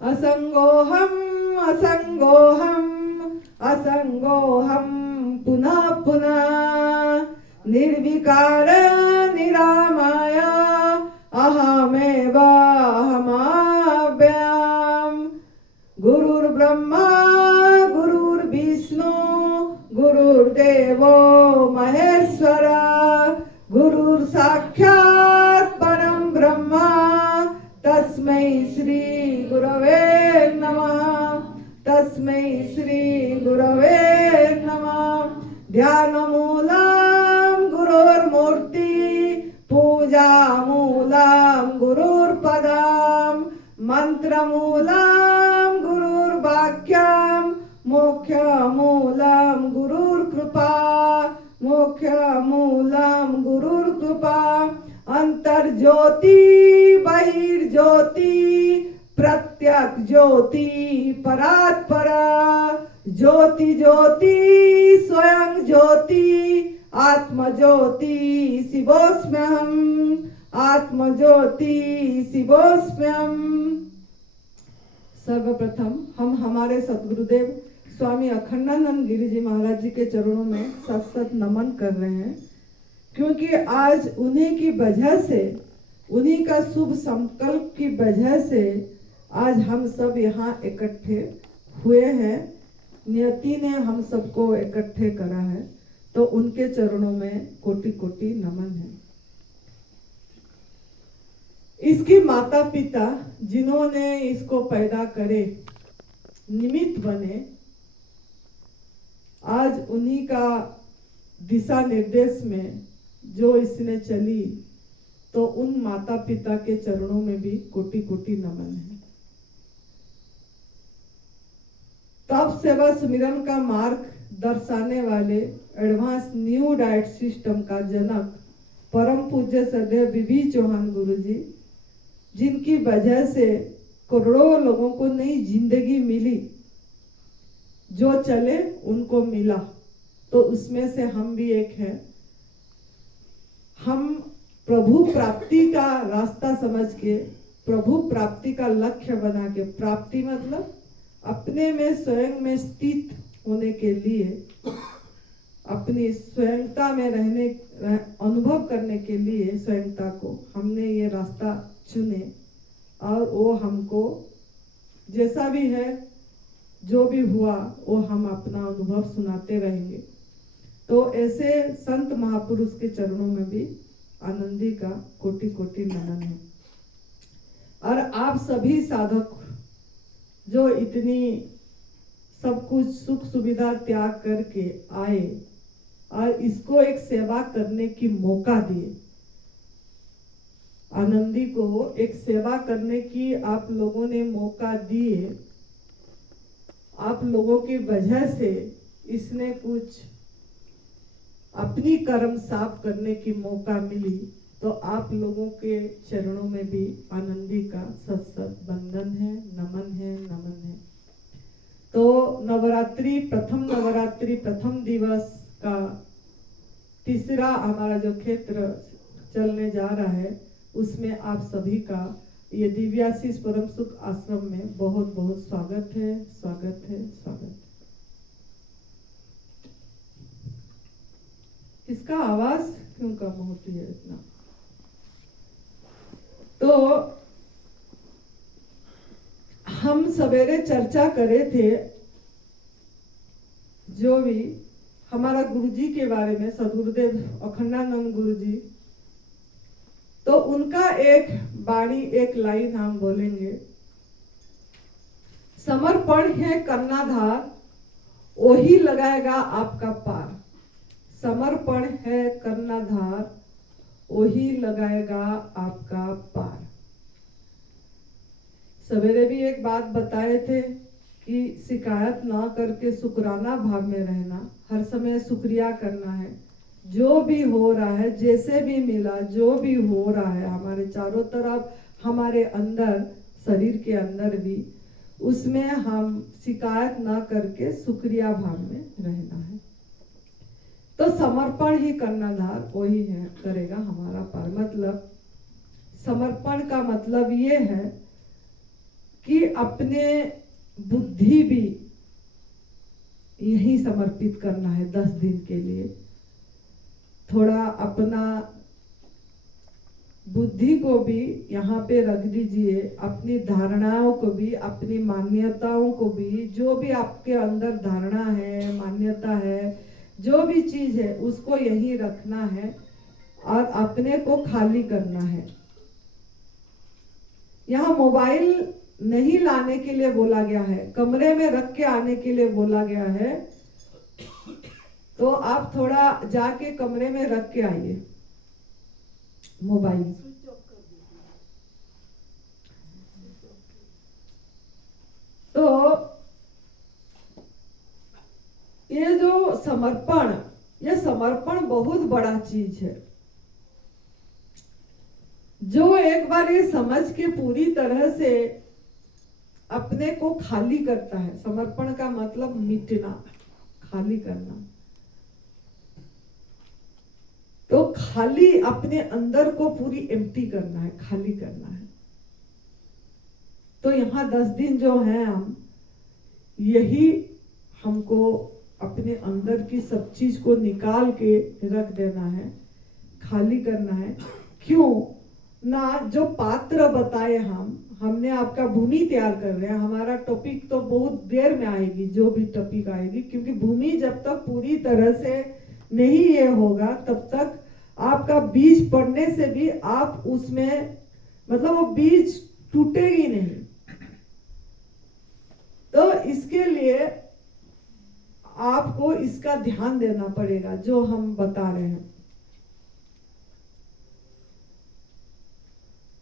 असंगोहम असंगोहम असंगोहम पुनः पुनः निर्विकार निरामय अहमेव अहमाव्ययम् गुरुर्ब्रह्मा गुरुर्विष्णु गुरुर्देवो महेश्वर गुरुर्साक्षात् परं ब्रह्म तस्मै श्री गुरवे नमः तस्मै श्री गुरवे नमः ध्यानमूलं गुरुर्मूर्ति पूजामूलं गुरुर्पदं मंत्रमूलं गुरुर्वाक्यं मोक्षमूलं गुरुर्कृपा मोक्षमूलं गुरुर्कृपा अंतर्ज्योति बहिर्ज्योति प्रत्यक्ष ज्योति परात्परा ज्योति ज्योति स्वयं ज्योति आत्मज्योति शिवोऽस्म्यहम् आत्मज्योति शिवोऽस्म्यहम्। सर्वप्रथम हम हमारे सद्गुरुदेव स्वामी अखंडानंद गिरि जी महाराज जी के चरणों में सत सत नमन कर रहे हैं, क्योंकि आज उन्हीं की वजह से, उन्हीं का शुभ संकल्प की वजह से आज हम सब यहाँ इकट्ठे हुए हैं। नियति ने हम सबको इकट्ठे करा है, तो उनके चरणों में कोटि कोटि नमन है। इसकी माता पिता जिन्होंने इसको पैदा करे, निमित्त बने, आज उन्हीं का दिशा निर्देश में जो इसने चली, तो उन माता पिता के चरणों में भी कोटि कोटि नमन है। तप सेवा सुमिरन का मार्ग दर्शाने वाले एडवांस न्यू डाइट सिस्टम का जनक परम पूज्य सदैव बीबी चौहान गुरु जी, जिनकी वजह से करोड़ों लोगों को नई जिंदगी मिली, जो चले उनको मिला, तो उसमें से हम भी एक हैं। हम प्रभु प्राप्ति का रास्ता समझ के, प्रभु प्राप्ति का लक्ष्य बना के, प्राप्ति मतलब अपने में स्वयं में स्थित होने के लिए, अपनी स्वयंता में रहने अनुभव करने के लिए स्वयंता को हमने ये रास्ता चुने, और वो हमको जैसा भी है, जो भी हुआ, वो हम अपना अनुभव सुनाते रहेंगे। तो ऐसे संत महापुरुष के चरणों में भी आनंदी का कोटि कोटि नमन है। और आप सभी साधक जो इतनी सब कुछ सुख सुविधा त्याग करके आए और इसको एक सेवा करने की मौका दिए, आनंदी को एक सेवा करने की आप लोगों ने मौका दिए, आप लोगों की वजह से इसने कुछ अपनी कर्म साफ करने की मौका मिली, तो आप लोगों के चरणों में भी आनंदी का सत सत वंदन है, नमन है, नमन है। तो नवरात्रि प्रथम दिवस का तीसरा हमारा जो क्षेत्र चलने जा रहा है, उसमें आप सभी का ये दिव्याशीष परम सुख आश्रम में बहुत बहुत स्वागत है, स्वागत है, स्वागत। इसका आवाज क्यों कम होती है इतना? तो हम सवेरे चर्चा करे थे, जो भी हमारा गुरुजी के बारे में, सद्गुरुदेव अखंडानंद गुरु जी, तो उनका एक वाणी, एक लाइन हम बोलेंगे, समर्पण है कर्णाधार, वही लगाएगा आपका पार। समर्पण है कर्णाधार, वही लगाएगा आपका पार। सवेरे भी एक बात बताए थे कि शिकायत ना करके शुक्राना भाव में रहना, हर समय शुक्रिया करना है। जो भी हो रहा है, जैसे भी मिला, जो भी हो रहा है हमारे चारों तरफ, हमारे अंदर, शरीर के अंदर भी, उसमें हम शिकायत ना करके शुक्रिया भाव में रहना है। तो समर्पण ही कर्णाधार वही है, करेगा हमारा पार। मतलब समर्पण का मतलब ये है कि अपने बुद्धि भी यही समर्पित करना है 10 दिन के लिए। थोड़ा अपना बुद्धि को भी यहाँ पे रख दीजिए, अपनी धारणाओं को भी, अपनी मान्यताओं को भी, जो भी आपके अंदर धारणा है, मान्यता है, जो भी चीज है उसको यहीं रखना है और अपने को खाली करना है। यहाँ मोबाइल नहीं लाने के लिए बोला गया है, कमरे में रख के आने के लिए बोला गया है। तो आप थोड़ा जाके कमरे में रख के आइए मोबाइल। तो ये जो समर्पण, ये समर्पण बहुत बड़ा चीज है। जो एक बार ये समझ के पूरी तरह से अपने को खाली करता है, समर्पण का मतलब मिटना, खाली करना। तो खाली अपने अंदर को पूरी एम्प्टी करना है, खाली करना है। तो यहाँ 10 दिन जो है हम यही हमको अपने अंदर की सब चीज को निकाल के रख देना है, खाली करना है। क्यों ना जो पात्र बताए हमने आपका भूमि तैयार कर रहे हैं। हमारा टॉपिक तो बहुत देर में आएगी, जो भी टॉपिक आएगी, क्योंकि भूमि जब तक पूरी तरह से नहीं ये होगा तब तक आपका बीज पड़ने से भी आप उसमें मतलब वो बीज टूटेगी नहीं। तो इसके लिए आपको इसका ध्यान देना पड़ेगा जो हम बता रहे हैं।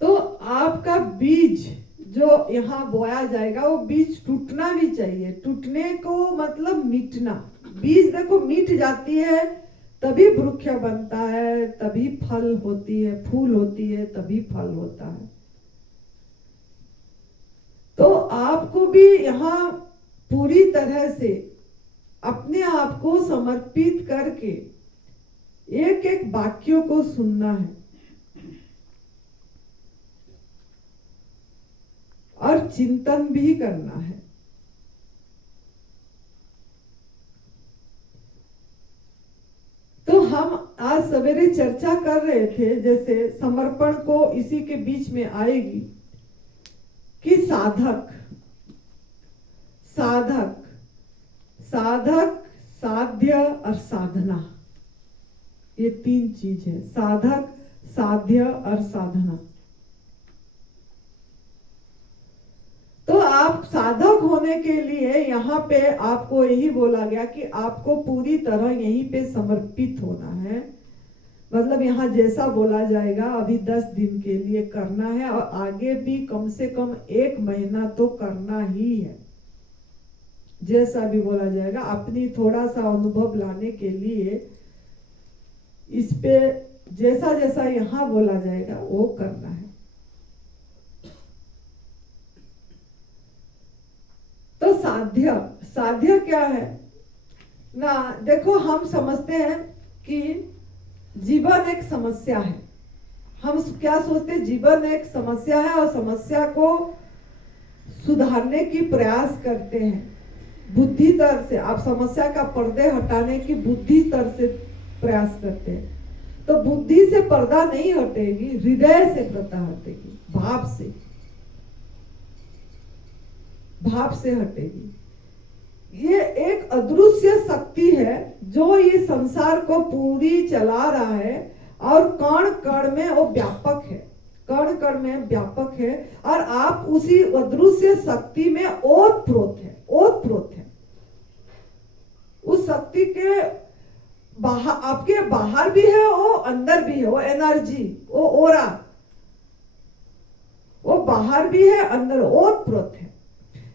तो आपका बीज जो यहाँ बोया जाएगा वो बीज टूटना भी चाहिए। टूटने को मतलब मिटना। बीज देखो मिट जाती है तभी वृक्ष बनता है, तभी फल होती है, फूल होती है, तभी फल होता है। तो आपको भी यहाँ पूरी तरह से अपने आप को समर्पित करके एक एक वाक्यों को सुनना है और चिंतन भी करना है। तो हम आज सवेरे चर्चा कर रहे थे, जैसे समर्पण को इसी के बीच में आएगी कि साधक, साध्य और साधना, ये 3 चीज है। साधक, साध्य और साधना। तो आप साधक होने के लिए यहाँ पे आपको यही बोला गया कि आपको पूरी तरह यहीं पे समर्पित होना है। मतलब यहाँ जैसा बोला जाएगा अभी 10 दिन के लिए करना है और आगे भी कम से कम 1 महीना तो करना ही है। जैसा भी बोला जाएगा अपनी थोड़ा सा अनुभव लाने के लिए इस पे जैसा जैसा यहाँ बोला जाएगा वो करना है। तो साध्य क्या है ना? देखो हम समझते हैं कि जीवन एक समस्या है। हम क्या सोचते हैं? जीवन एक समस्या है और समस्या को सुधारने की प्रयास करते हैं बुद्धि स्तर से। आप समस्या का पर्दे हटाने की बुद्धि स्तर से प्रयास करते हैं। तो बुद्धि से पर्दा नहीं हटेगी, हृदय से पर्दा हटेगी, भाव से हटेगी। ये एक अदृश्य शक्ति है जो ये संसार को पूरी चला रहा है और कण कण में वो व्यापक है, कण कण में व्यापक है और आप उसी अदृश्य शक्ति में ओतप्रोत है। उस शक्ति के बाहर, आपके बाहर भी है, वो अंदर भी है, वो एनर्जी, वो ओरा, वो बाहर भी है, अंदर ओतप्रोत है।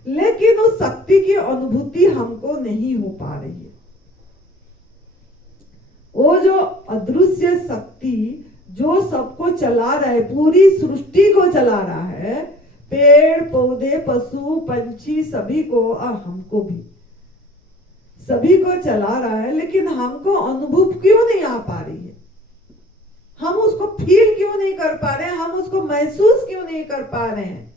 लेकिन उस शक्ति की अनुभूति हमको नहीं हो पा रही है। वो जो अदृश्य शक्ति जो सबको चला रहा है, पूरी सृष्टि को चला रहा है, पेड़ पौधे पशु पंछी सभी को और हमको भी, सभी को चला रहा है, लेकिन हमको अनुभव क्यों नहीं आ पा रही है? हम उसको फील क्यों नहीं कर पा रहे हैं? हम उसको महसूस क्यों नहीं कर पा रहे हैं?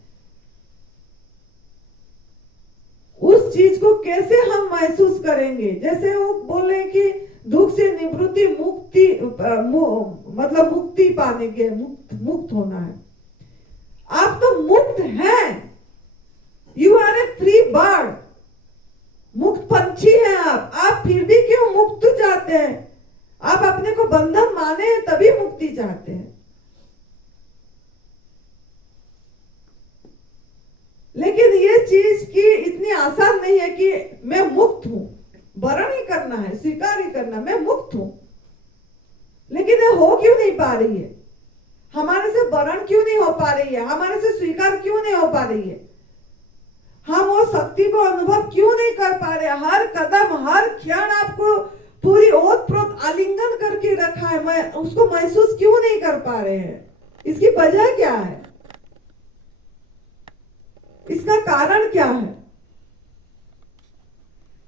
चीज को कैसे हम महसूस करेंगे? जैसे वो बोले कि दुख से निवृत्ति, मुक्ति, मतलब मुक्ति पाने के, मुक्त होना है। आप तो मुक्त हैं, you are a free bird, मुक्त पंछी हैं आप फिर भी क्यों मुक्त चाहते हैं? आप अपने को बंधन माने तभी मुक्ति चाहते हैं। लेकिन ये चीज की इतनी आसान नहीं है कि मैं मुक्त हूं, वरण ही करना है, स्वीकार ही करना, मैं मुक्त हूं। लेकिन ये हो क्यों नहीं पा रही है? हमारे से वरण क्यों नहीं हो पा रही है? हमारे से स्वीकार क्यों नहीं हो पा रही है? हम वो शक्ति को अनुभव क्यों नहीं कर पा रहे? हर कदम, हर क्षण आपको पूरी ओतप्रोत आलिंगन करके रखा है, मैं उसको महसूस क्यों नहीं कर पा रहे हैं? इसकी वजह क्या है? इसका कारण क्या है?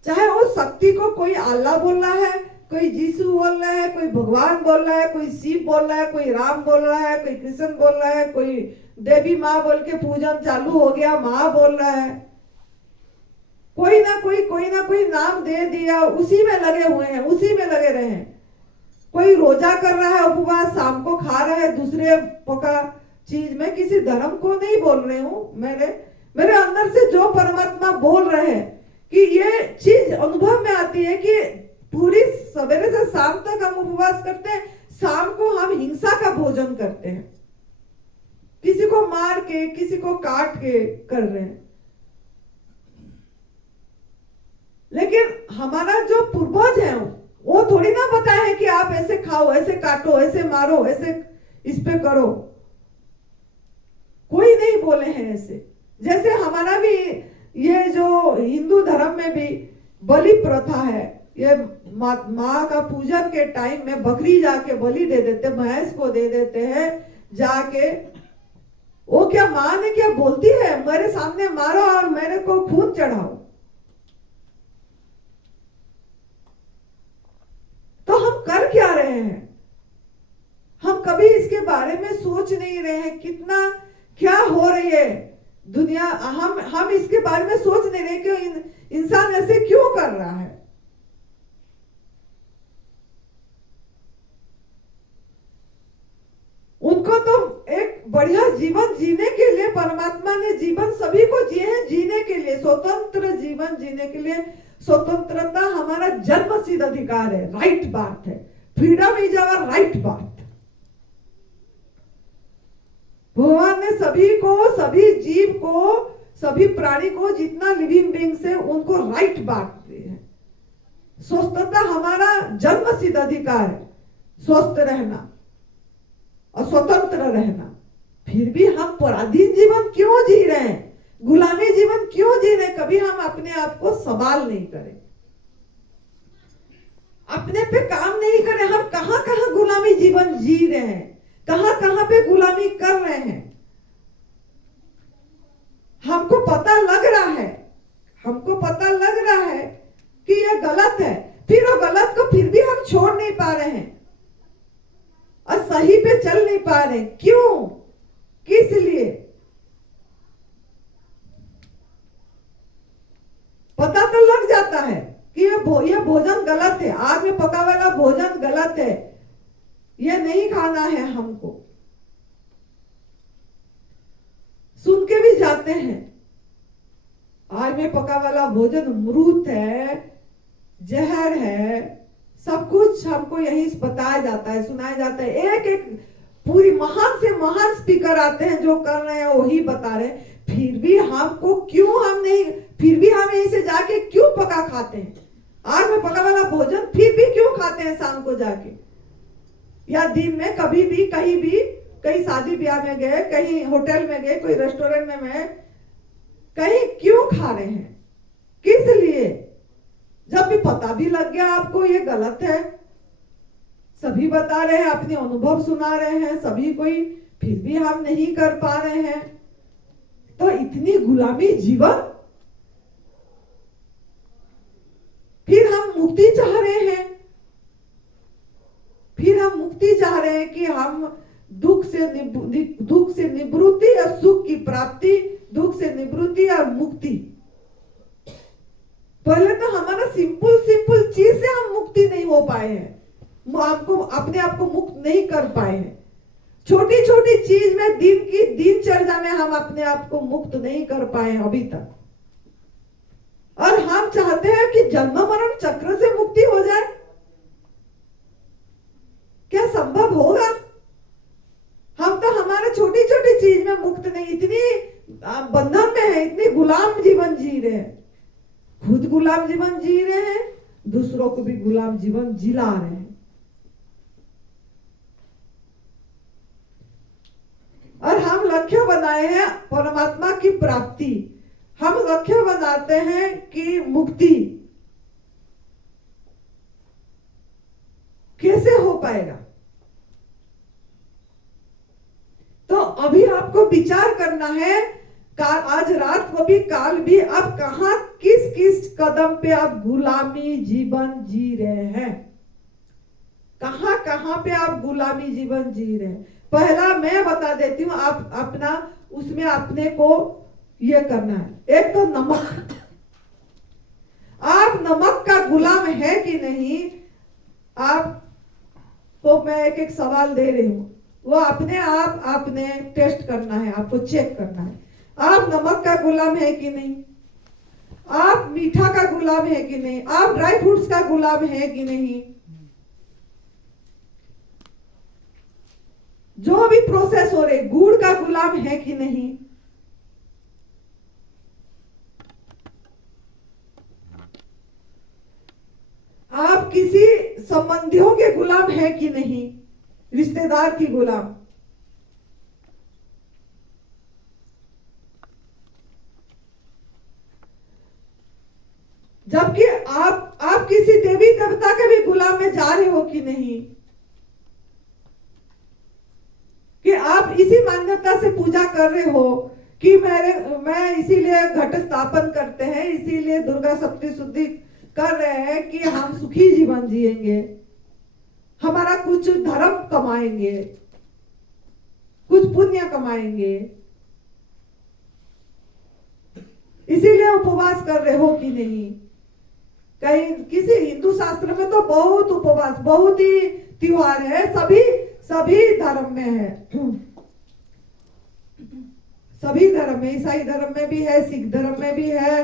चाहे वो शक्ति को कोई अल्लाह बोल रहा है, कोई जीसू बोल रहा है, कोई भगवान बोल रहा है, कोई शिव बोल रहा है, कोई राम बोल रहा है, कोई कृष्ण बोल रहा है, कोई देवी माँ बोल के पूजन चालू हो गया, माँ बोल रहा है, कोई ना कोई नाम दे दिया, उसी में लगे हुए हैं, उसी में लगे रहे हैं। कोई रोजा कर रहा है, उपवास, शाम को खा रहा है दूसरे पका चीज में। किसी धर्म को नहीं बोल रही हूँ, मेरे अंदर से जो परमात्मा बोल रहे हैं कि ये चीज अनुभव में आती है कि पूरी सवेरे से शाम तक हम उपवास करते हैं, शाम को हम हिंसा का भोजन करते हैं, किसी को मार के, किसी को काट के कर रहे हैं। लेकिन हमारा जो पूर्वज है वो थोड़ी ना बताए हैं कि आप ऐसे खाओ, ऐसे काटो, ऐसे मारो, ऐसे इस पे करो। कोई नहीं बोले हैं ऐसे। जैसे हमारा भी ये जो हिंदू धर्म में भी बलि प्रथा है, ये माँ का पूजन के टाइम में बकरी जाके बलि दे देते, भैंस को दे देते हैं जाके। वो क्या माँ ने क्या बोलती है, मेरे सामने मारो और मेरे को खून चढ़ाओ। तो हम कर क्या रहे हैं? हम कभी इसके बारे में सोच नहीं रहे हैं कितना क्या हो रही है दुनिया। हम इसके बारे में सोच नहीं रहे कि इंसान ऐसे क्यों कर रहा है। उनको तो एक बढ़िया जीवन जीने के लिए परमात्मा ने जीवन सभी को दिए हैं, जीने के लिए, स्वतंत्र जीवन जीने के लिए। स्वतंत्रता हमारा जन्मसिद्ध अधिकार है, राइट बात है। फ्रीडम इज आवर राइट बात। भगवान ने सभी को, सभी जीव को, सभी प्राणी को, जितना लिविंग बीइंग्स है उनको राइट बात दी है। स्वस्थता हमारा जन्मसिद्ध अधिकार है, स्वस्थ रहना और स्वतंत्र रहना। फिर भी हम पराधीन जीवन क्यों जी रहे हैं, गुलामी जीवन क्यों जी रहे? कभी हम अपने आप को सवाल नहीं करें, अपने पे काम नहीं करें। हम कहां कहां गुलामी जीवन जी रहे हैं, कहां कहां पे गुलामी कर रहे हैं। हमको पता लग रहा है कि यह गलत है, फिर वो गलत को फिर भी हम छोड़ नहीं पा रहे हैं और सही पे चल नहीं पा रहे। क्यों? किस लिए? पता तो लग जाता है कि ये भोजन गलत है, आग में पका वाला भोजन गलत है, ये नहीं खाना है हमको। सुन के भी जाते हैं, आग में पका वाला भोजन अमृत है, जहर है, सब कुछ हमको यही बताया जाता है, सुनाया जाता है। एक एक पूरी महान से महान स्पीकर आते हैं, जो कर रहे हैं वही बता रहे हैं। फिर भी हमको क्यों, हम नहीं, फिर भी हम यहीं से जाके क्यों पका खाते हैं? आग में पका वाला भोजन फिर भी क्यों खाते हैं शाम को जाके, या दिन में कभी भी, कहीं भी, कहीं शादी ब्याह में गए, कहीं होटल में गए, कोई रेस्टोरेंट में गए, कहीं क्यों खा रहे हैं? किस लिए? जब भी पता भी लग गया आपको ये गलत है, सभी बता रहे हैं, अपने अनुभव सुना रहे हैं सभी कोई, फिर भी हम नहीं कर पा रहे हैं। तो इतनी गुलामी जीवन। फिर हम मुक्ति चाह रहे हैं, कि हम दुख से निवृत्ति और सुख की प्राप्ति, दुख से निवृत्ति और मुक्ति। पहले तो हमारा सिंपल सिंपल चीज से हम मुक्ति नहीं हो पाए हैं, हमको अपने आप को मुक्त नहीं कर पाए हैं। छोटी छोटी चीज में दिन की दिनचर्या में हम अपने आप को मुक्त नहीं कर पाए अभी तक, और हम चाहते हैं कि जन्म मरण चक्र से मुक्ति हो जाए। क्या संभव होगा? हम तो हमारे छोटी छोटी चीज में मुक्त नहीं, इतनी बंधन में है, इतनी गुलाम जीवन जी रहे हैं, खुद गुलाम जीवन जी रहे हैं, दूसरों को भी गुलाम जीवन जिला रहे हैं। और हम लक्ष्य बनाए हैं परमात्मा की प्राप्ति, हम लक्ष्य बनाते हैं कि मुक्ति कैसे हो पाएगा। तो अभी आपको विचार करना है, आज रात को भी काल भी आप कहां किस किस कदम पे आप गुलामी जीवन जी रहे हैं, कहां कहां पे आप गुलामी जीवन जी रहे हैं। पहला मैं बता देती हूं, आप अपना उसमें अपने को ये करना है। एक तो नमक, आप नमक का गुलाम है कि नहीं, आपको मैं एक एक सवाल दे रही हूं, वो अपने आप आपने टेस्ट करना है, आपको चेक करना है। आप नमक का गुलाम है कि नहीं, आप मीठा का गुलाम है कि नहीं, आप ड्राई फ्रूट्स का गुलाम है कि नहीं, जो भी प्रोसेस हो रहे गुड़ का गुलाम है कि नहीं, आप किसी संबंधियों के गुलाम है कि नहीं, रिश्तेदार की गुलाम। जबकि आप किसी देवी देवता के भी गुलाम में जा रहे हो कि नहीं, कि आप इसी मान्यता से पूजा कर रहे हो कि मैं इसीलिए घट स्थापन करते हैं, इसीलिए दुर्गा सप्तशती शुद्धि कर रहे हैं कि हम सुखी जीवन जिएंगे, हमारा कुछ धर्म कमाएंगे, कुछ पुण्य कमाएंगे, इसीलिए उपवास कर रहे हो कि नहीं। कहीं किसी हिंदू शास्त्र में तो बहुत उपवास, बहुत ही त्योहार है, सभी धर्म में है, सभी धर्म में, ईसाई धर्म में भी है, सिख धर्म में भी है,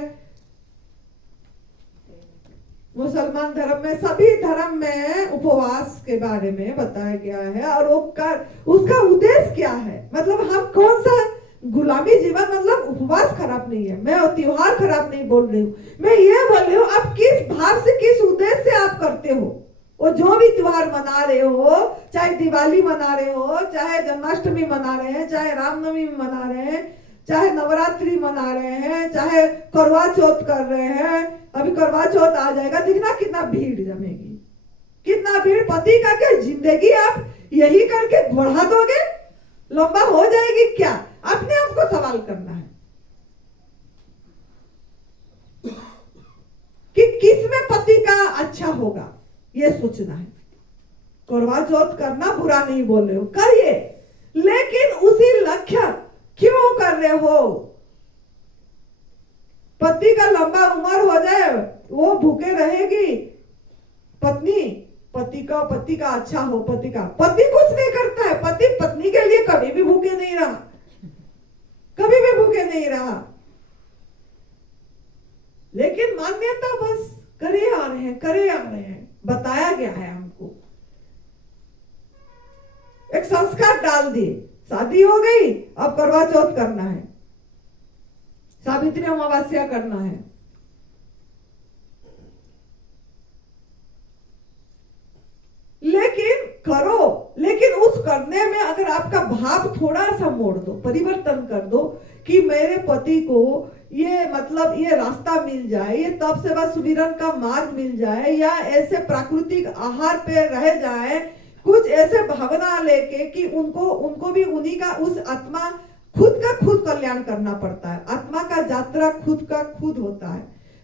मुसलमान धर्म में, सभी धर्म में उपवास के बारे में बताया गया है। और उसका उद्देश्य क्या है, मतलब हम कौन सा गुलामी जीवन, मतलब उपवास खराब नहीं है, मैं त्योहार खराब नहीं बोल रही हूँ, मैं ये बोल रही हूँ आप किस भाव से, किस उद्देश्य से आप करते हो। वो जो भी त्योहार मना रहे हो, चाहे दिवाली मना रहे हो, चाहे जन्माष्टमी मना रहे हैं, चाहे रामनवमी मना रहे हैं, चाहे नवरात्रि मना रहे हैं, चाहे करवा चौथ कर रहे हैं, अभी करवा चौथ आ जाएगा, देखना कितना भीड़ जमेगी, कितना भीड़। पति का क्या जिंदगी आप यही करके बढ़ा दोगे, लंबा हो जाएगी क्या? अपने आप को सवाल करना है कि किस में पति का अच्छा होगा, ये सोचना है। करवा चौथ करना बुरा नहीं बोल रहे हो, करिए, लेकिन उसी लक्ष्य क्यों कर रहे हो? पति का लंबा उम्र हो जाए, वो भूखे रहेगी पत्नी, पति का अच्छा हो, पति कुछ नहीं करता है, पति पत्नी के लिए कभी भी भूखे नहीं रहा, कभी भी भूखे नहीं रहा, लेकिन मान्यता बस करे आ रहे हैं, बताया गया है हमको, एक संस्कार डाल दिए, शादी हो गई, अब करवा चौथ करना है, सावित्री अमावस्या करना है। लेकिन करो, लेकिन उस करने में अगर आपका भाव थोड़ा सा मोड़ दो, परिवर्तन कर दो कि मेरे पति को ये मतलब ये रास्ता मिल जाए, ये तप सेवा सुमिरन का मार्ग मिल जाए, या ऐसे प्राकृतिक आहार पे रह जाए, कुछ ऐसे भावना लेके कि उनको भी उन्हीं का, उस आत्मा खुद का खुद कल्याण करना पड़ता है, आत्मा का यात्रा खुद का खुद होता है।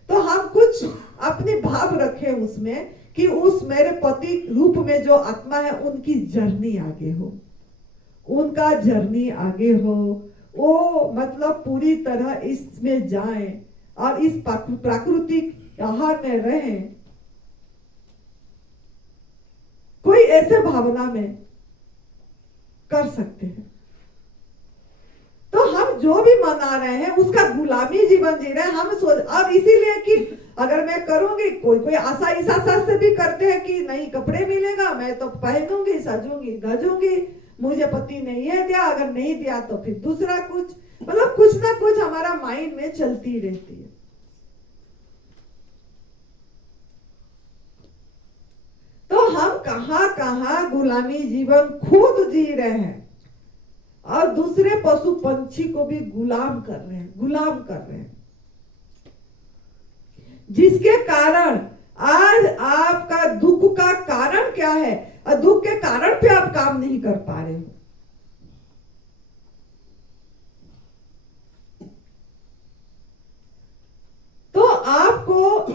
तो हम कुछ अपनी भाव रखें उसमें कि उस मेरे पति रूप में जो आत्मा है उनकी जर्नी आगे हो, उनका जर्नी आगे हो, वो मतलब पूरी तरह इसमें जाए और इस प्राकृतिक आहार में रहें, कोई ऐसे भावना में कर सकते हैं। तो हम जो भी मना रहे हैं उसका गुलामी जीवन जी रहे हैं हम सोच, और इसीलिए कि अगर मैं करूंगी, कोई आशा इस आशा से भी करते हैं कि नहीं कपड़े मिलेगा, मैं तो पहनूंगी, सजूंगी, धजूंगी, मुझे पति ने ये दिया, अगर नहीं दिया तो फिर दूसरा कुछ, मतलब कुछ ना कुछ हमारा माइंड में चलती रहती है। तो हम कहां कहां गुलामी जीवन खुद जी रहे हैं और दूसरे पशु पंछी को भी गुलाम कर रहे हैं, जिसके कारण आज आपका दुख का कारण क्या है और दुख के कारण पे आप काम नहीं कर पा रहे हो। तो आपको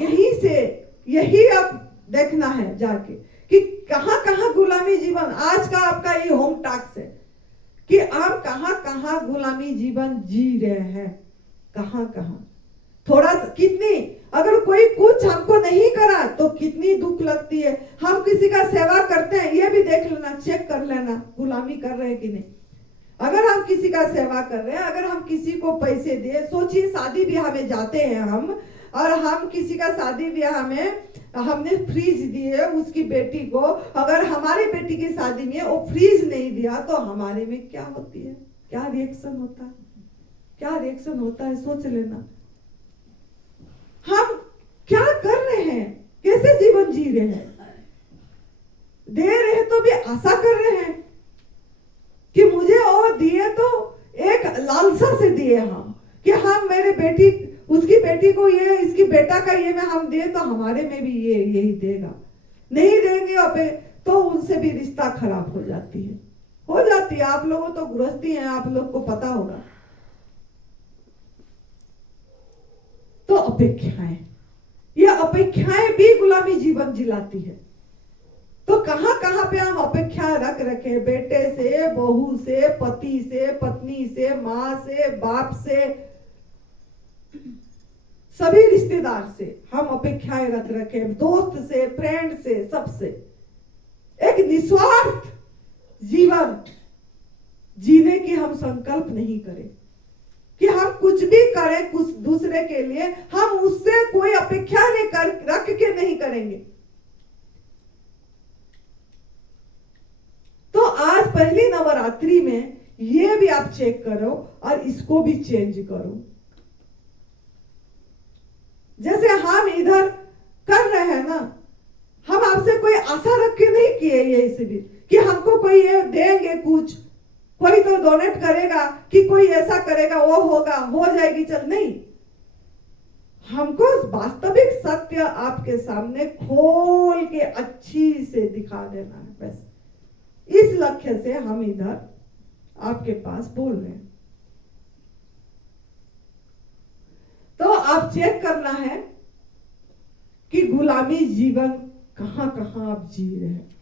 यही अब देखना है जाके कि कहां कहां गुलामी जीवन, आज का आपका ये होम टास्क है कि आप कहां कहां गुलामी जीवन जी रहे हैं, कहां कहां थोड़ा कितनी, अगर कोई कुछ हमको नहीं करा तो कितनी दुख लगती है। हम किसी का सेवा करते हैं, ये भी देख लेना, चेक कर लेना गुलामी कर रहे हैं कि नहीं। अगर हम किसी का सेवा कर रहे हैं, अगर हम किसी को पैसे दिए, सोचिए शादी ब्याह में जाते हैं हम, और हम किसी का शादी ब्याह में हमने फ्रीज दिए उसकी बेटी को, अगर हमारी बेटी की शादी में वो फ्रीज नहीं दिया तो हमारे में क्या होती है, क्या रिएक्शन होता है, सोच लेना। हम क्या कर रहे हैं, कैसे जीवन जी रहे हैं, दे रहे तो भी आशा कर रहे हैं कि मुझे और दिए, तो एक लालसा से दिए हम कि हम मेरे बेटी, उसकी बेटी को ये, इसकी बेटा का ये में हम दे तो हमारे में भी ये यही देगा, नहीं देंगे तो उनसे भी रिश्ता खराब हो जाती है। आप लोगों तो गृहस्थी हैं, आप लोग को पता होगा। तो अपेक्षाएं, ये अपेक्षाएं भी गुलामी जीवन जिलाती है। तो कहां कहां पे हम अपेक्षा रख रखे, बेटे से, बहू से, पति से, पत्नी से, माँ से, बाप से, सभी रिश्तेदार से हम अपेक्षाएं रख रखे, दोस्त से, फ्रेंड से, सबसे। एक निस्वार्थ जीवन जीने की हम संकल्प नहीं करें कि हम कुछ भी करें कुछ दूसरे के लिए, हम उससे कोई अपेक्षा नहीं रख के नहीं करेंगे। तो आज पहली नवरात्रि में ये भी आप चेक करो और इसको भी चेंज करो। जैसे हम इधर कर रहे हैं ना, हम आपसे कोई आशा रख के नहीं किए ये इसलिए कि हमको कोई ये देंगे, कुछ कोई तो डोनेट करेगा कि कोई ऐसा करेगा, वो होगा, हो जाएगी, चल, नहीं। हमको वास्तविक सत्य आपके सामने खोल के अच्छी से दिखा देना है, बस इस लक्ष्य से हम इधर आपके पास बोल रहे हैं। तो आप चेक करना है कि गुलामी जीवन कहां कहां आप जी रहे हैं।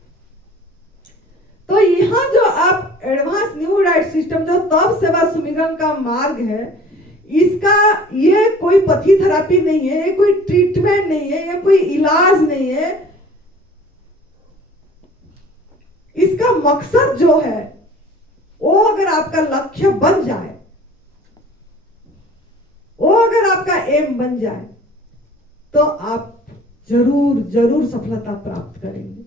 तो यहां जो आप एडवांस न्यू राइट सिस्टम, जो तप सेवा सुमिरन का मार्ग है, इसका ये कोई पथी थेरेपी नहीं है, ये कोई ट्रीटमेंट नहीं है, ये कोई इलाज नहीं है। इसका मकसद जो है वो अगर आपका लक्ष्य बन जाए, वो अगर आपका एम बन जाए, तो आप जरूर जरूर सफलता प्राप्त करेंगे।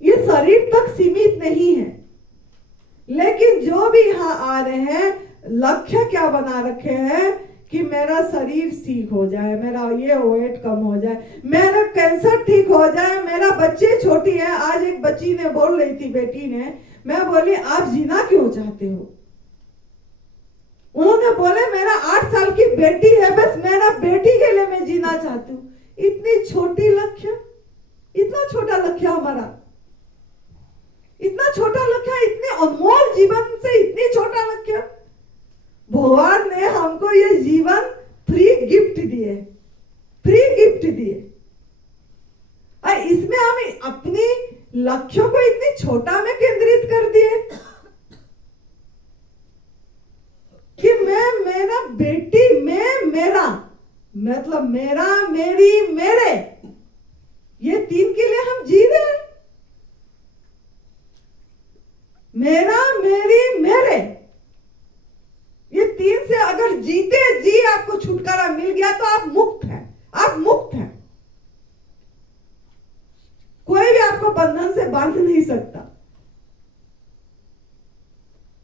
ये शरीर तक सीमित नहीं है, लेकिन जो भी यहां आ रहे हैं, लक्ष्य क्या बना रखे हैं कि मेरा शरीर ठीक हो जाए, मेरा ये वेट कम हो जाए, मेरा कैंसर ठीक हो जाए, मेरा बच्चे छोटी है। आज एक बच्ची ने बोल रही थी, बेटी ने, मैं बोली आप जीना क्यों चाहते हो? उन्होंने बोले मेरा 8 साल की बेटी है, बस मेरा बेटी के लिए मैं जीना चाहती हूँ। इतनी छोटी लक्ष्य, इतना छोटा लक्ष्य हमारा, इतना छोटा लक्ष्य, इतने अनमोल जीवन से इतनी छोटा लक्ष्य। भगवान ने हमको ये जीवन फ्री गिफ्ट दिए, और इसमें हम अपनी लक्ष्यों को इतनी छोटा में केंद्रित कर दिए कि मैं, मेरा बेटी, मैं मेरा मतलब मेरा, मेरी, मेरे, ये तीन के लिए हम जी रहे हैं। मेरा, मेरी, मेरे, ये तीन से अगर जीते जी आपको छुटकारा मिल गया तो आप मुक्त हैं, आप मुक्त हैं। कोई भी आपको बंधन से बांध नहीं सकता।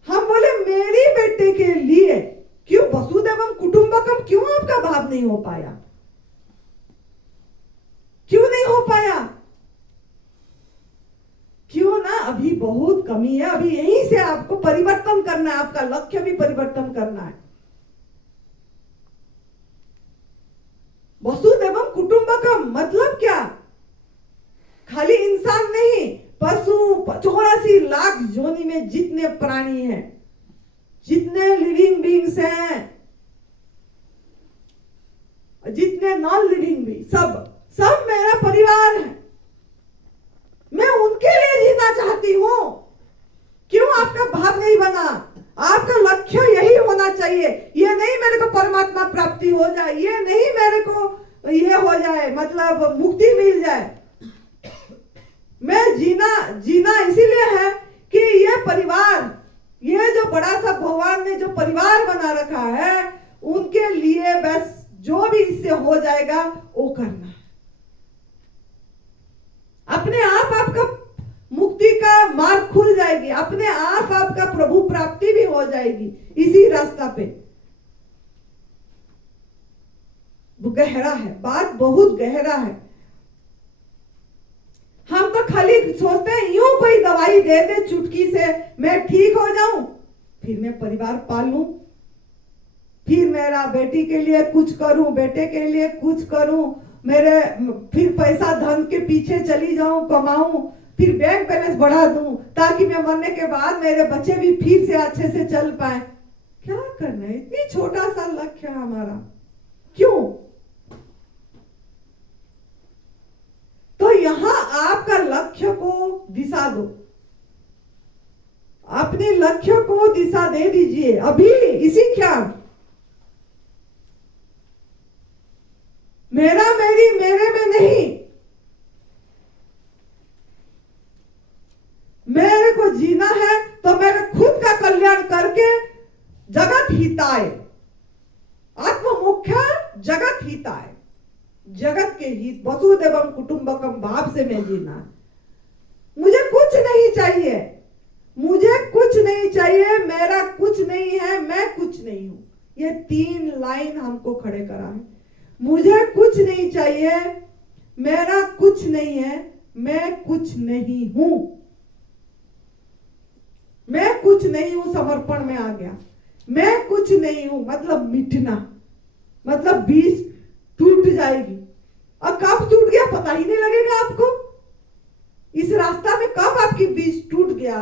हम बोले मेरी बेटे के लिए, क्यों वसुदेवम कुटुंबकम, क्यों आपका भाव नहीं हो पाया? क्यों नहीं हो पाया? क्यों ना? अभी बहुत कमी है, अभी यहीं से आपको परिवर्तन करना है, आपका लक्ष्य भी परिवर्तन करना है। वसुदेवम कुटुंबकम मतलब क्या? खाली इंसान नहीं, पशु 84 लाख योनि में जितने प्राणी हैं, जितने लिविंग बींग्स हैं, जितने नॉन लिविंग भी, सब मेरा परिवार है। मैं उनके लिए जीना चाहती हूं। क्यों आपका भाव नहीं बना? आपका लक्ष्य यही होना चाहिए। ये नहीं मेरे को परमात्मा प्राप्ति हो जाए, ये नहीं मेरे को ये हो जाए, मतलब मुक्ति मिल जाए। मैं जीना इसीलिए है कि ये परिवार, ये जो बड़ा सा भगवान ने जो परिवार बना रखा है, उनके लिए बस जो भी इससे हो जाएगा वो करना है। अपने आप आपका मुक्ति का मार्ग खुल जाएगी, अपने आप आपका प्रभु प्राप्ति भी हो जाएगी इसी रास्ता पे। वो गहरा है, बात बहुत गहरा है। हम तो खाली सोचते हैं यूं कोई दवाई दे दे चुटकी से मैं ठीक हो जाऊं, फिर मैं परिवार पालूं, फिर मेरा बेटी के लिए कुछ करूं, बेटे के लिए कुछ करूं, मेरे फिर पैसा धन के पीछे चली जाऊं, कमाऊं, फिर बैंक बैलेंस बढ़ा दूं ताकि मैं मरने के बाद मेरे बच्चे भी फिर से अच्छे से चल पाए। क्या करना है? इतनी छोटा सा लक्ष्य है हमारा, क्यों? तो यहां आपका लक्ष्य को दिशा दो, अपने लक्ष्य को दिशा दे दीजिए अभी इसी क्षण। मेरा, मेरी, मेरे में नहीं, मेरे को जीना है तो मेरे खुद का कल्याण करके जगत हिताय, आत्म मुख्य जगत हिताय, जगत के हित, वसुदेवम कुटुंबकम भाव से मैं जीना है। मुझे कुछ नहीं चाहिए, मुझे कुछ नहीं चाहिए, मेरा कुछ नहीं है, मैं कुछ नहीं हूं। ये 3 लाइन हमको खड़े करा है। मुझे कुछ नहीं चाहिए, मेरा कुछ नहीं है, मैं कुछ नहीं हूं। मैं कुछ नहीं हूं समर्पण में आ गया। मैं कुछ नहीं हूं मतलब मिटना, मतलब बीज टूट जाएगी। और कब टूट गया पता ही नहीं लगेगा आपको। इस रास्ता में कब आपकी बीज टूट गया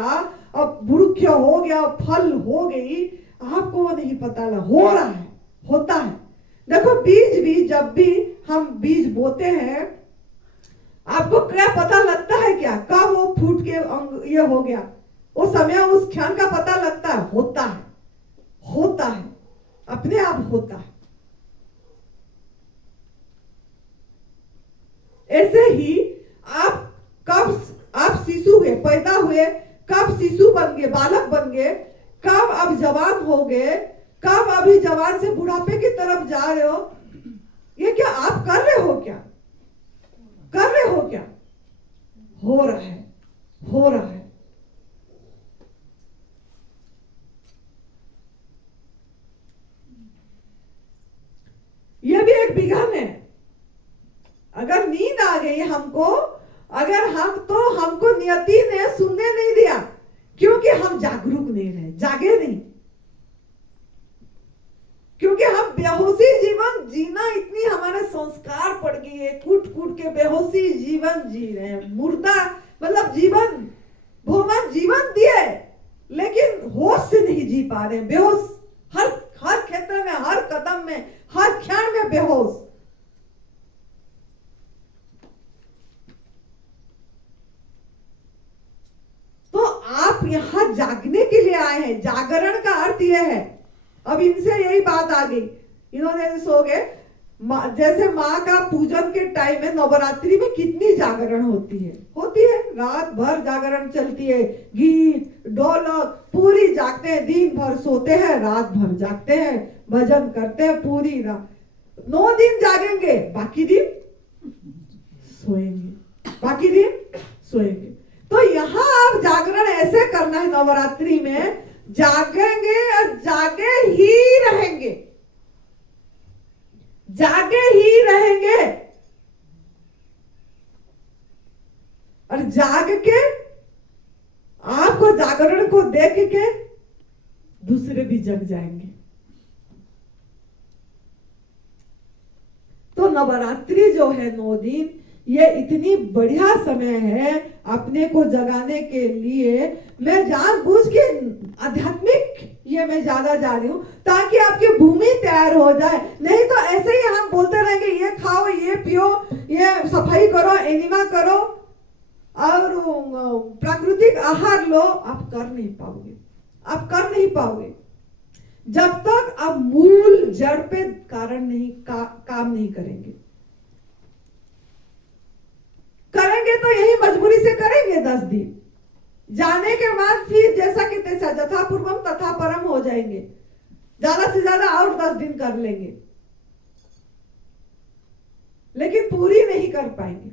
और वृक्ष हो गया, फल हो गई, आपको नहीं पता लगा। हो रहा है, होता है। देखो बीज भी, जब भी हम बीज बोते हैं, आपको क्या पता लगता है? क्या कब वो फूट के ये हो गया, वो समय उस क्षण का पता लगता है? होता है, होता है, अपने आप होता है। ऐसे ही आप शिशु हुए, पैदा हुए, कब शिशु बन गए, बालक बन गए, कब अब जवान हो गए, कब अभी जवान से बुढ़ापे की तरफ जा रहे हो, ये क्या आप कर रहे हो? क्या कर रहे हो? क्या हो रहा है? हो रहा है। यह भी एक विघन है। अगर नींद आ गई हमको, अगर हमको नियति ने सुनने नहीं दिया, क्योंकि हम जागरूक नहीं रहे, जागे नहीं, क्योंकि हम बेहोशी जीवन जीना, इतनी हमारे संस्कार पड़ गई है, कूट कूट के बेहोशी जीवन जी रहे हैं। मुर्दा मतलब जीवन, भगवान जीवन दिए लेकिन होश से नहीं जी पा रहे, बेहोश, हर क्षेत्र में, हर कदम में, हर क्षण में बेहोश। तो आप यहां जागने के लिए आए हैं। जागरण का अर्थ यह है, अब इनसे यही बात आ गई इन्होंने सो गए। जैसे माँ का पूजन के टाइम में नवरात्रि में कितनी जागरण होती है रात भर जागरण चलती है, गीत ढोलक पूरी जागते हैं, दिन भर सोते हैं, रात भर जागते हैं, भजन करते हैं पूरी रात। 9 दिन जागेंगे, बाकी दिन सोएंगे। तो यहाँ आप जागरण ऐसे करना है, नवरात्रि में जागेंगे और जागे ही रहेंगे और जाग के आपको जागरण को देख के दूसरे भी जग जाएंगे। तो नवरात्रि जो है 9 दिन, ये इतनी बढ़िया समय है अपने को जगाने के लिए। मैं जानबूझ के आध्यात्मिक ये मैं ज्यादा जा रही हूँ ताकि आपकी भूमि तैयार हो जाए। नहीं तो ऐसे ही हम बोलते रहेंगे ये खाओ, ये पियो, ये सफाई करो, एनिमा करो और प्राकृतिक आहार लो, आप कर नहीं पाओगे जब तक आप मूल जड़ पे काम नहीं करेंगे तो यही मजबूरी से करेंगे 10 दिन, जाने के बाद फिर जैसा कि तैसा, यथा पूर्वम तथा परम हो जाएंगे। ज्यादा से ज्यादा और 10 दिन कर लेंगे, लेकिन पूरी नहीं कर पाएंगे।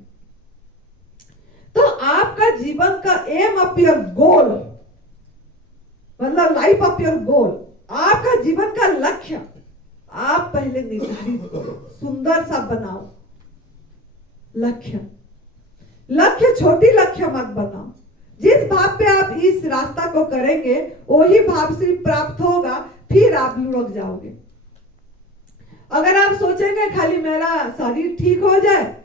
तो आपका जीवन का एम ऑफ योर गोल, मतलब लाइफ ऑफ योर गोल, आपका जीवन का लक्ष्य आप पहले निर्धारित करो, सुंदर सा बनाओ लक्ष्य छोटी लक्ष्य मत बनाओ। जिस भाव पे आप इस रास्ता को करेंगे वही भाव से प्राप्त होगा, फिर आप लुढ़क जाओगे। अगर आप सोचेंगे खाली मेरा शरीर ठीक हो जाए,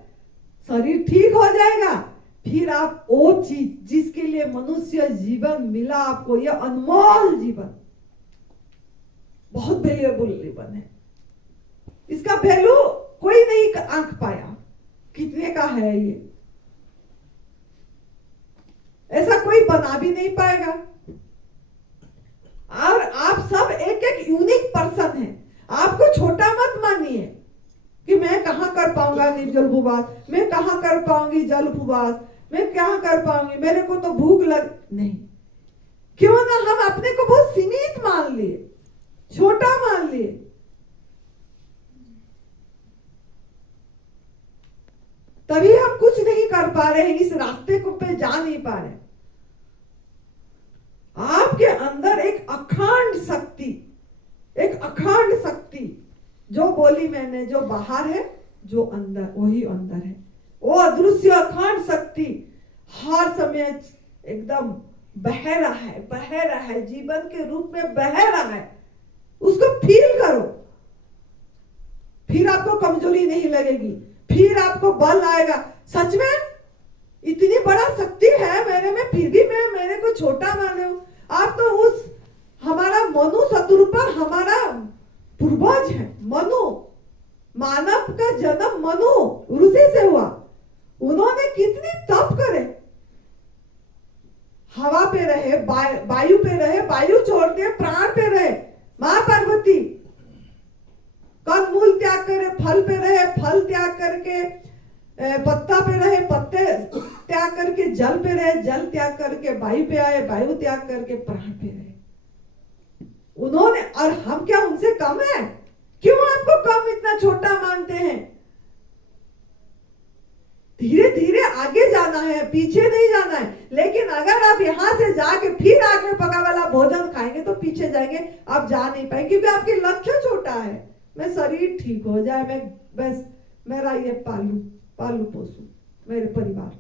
शरीर ठीक हो जाएगा, फिर आप वो चीज जिसके लिए मनुष्य जीवन मिला आपको, यह अनमोल जीवन, बहुत वैल्यूएबल जीवन है, इसका वैल्यू कोई नहीं आंक पाया कितने का है ये, ऐसा कोई बना भी नहीं पाएगा। और आप सब एक एक यूनिक पर्सन हैं। आपको छोटा मत मानिए कि मैं कहां कर पाऊंगा निर्जल उपवास, मैं कहां कर पाऊंगी जल उपवास, मैं क्या कर पाऊंगी, मेरे को तो भूख लग नहीं। क्यों ना हम अपने को बहुत सीमित मान लिए, छोटा मान लिए। तभी हम कुछ नहीं कर पा रहे हैं, इस रास्ते को पे जा नहीं पा रहे। आपके अंदर एक अखंड शक्ति जो बोली मैंने, जो बाहर है जो अंदर, वही अंदर है। वो अदृश्य अखंड शक्ति हर समय एकदम बह रहा है, जीवन के रूप में बह रहा है। उसको फील करो, फिर आपको कमजोरी नहीं लगेगी, फिर आपको बल आएगा। सच में इतनी बड़ा शक्ति है मेरे में, फिर भी मैं मेरे को छोटा मान रही हूं। आप तो उस हमारा मनु शत्रुपा हमारा पूर्वज है। मनु, मानव का जन्म मनु ऋषि से हुआ। उन्होंने कितनी तप करे, हवा पे रहे, वायु पे रहे, वायु छोड़ के प्राण पे रहे। मां पार्वती कंदमूल त्याग करे, फल पे रहे, फल त्याग करके पत्ता पे रहे, पत्ते त्याग करके जल पे रहे, जल त्याग करके वायु पे आए, वायु त्याग करके प्राण पे रहे उन्होंने। और हम क्या उनसे कम है? क्यों आपको कम इतना छोटा मानते हैं? धीरे धीरे आगे जाना है, पीछे नहीं जाना है। लेकिन अगर आप यहां से जाके फिर आग में पका वाला भोजन खाएंगे तो पीछे जाएंगे, आप जा नहीं पाएंगे, क्योंकि आपके लक्ष्य छोटा है। मैं शरीर ठीक हो जाए, मैं बस मेरा ये पालू पोसू, मेरे परिवार,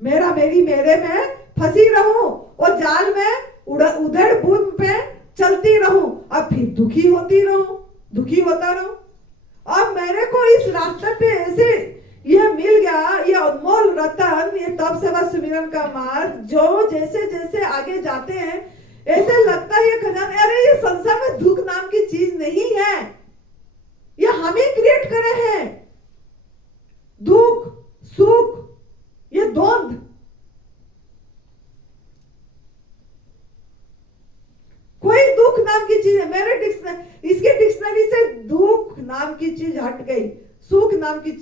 मेरे में फंसी रहूं और जाल में उधड़ बूंद पे चलती रहूं, अब फिर दुखी होता रहूं। अब मेरे को इस रास्ते पे ऐसे यह मिल गया, ये अनमोल रतन, ये तप सेवा सुमिरन का मार्ग, जो जैसे जैसे आगे जाते हैं ऐसे लगता है ये खजाना, अरे ये संसार में दुख नाम की चीज नहीं है, ये हम ही क्रिएट करे हैं। दुख सुख ये द्वंद, कोई दुख नाम की चीज है मेरे इसके डिक्शनरी से दुख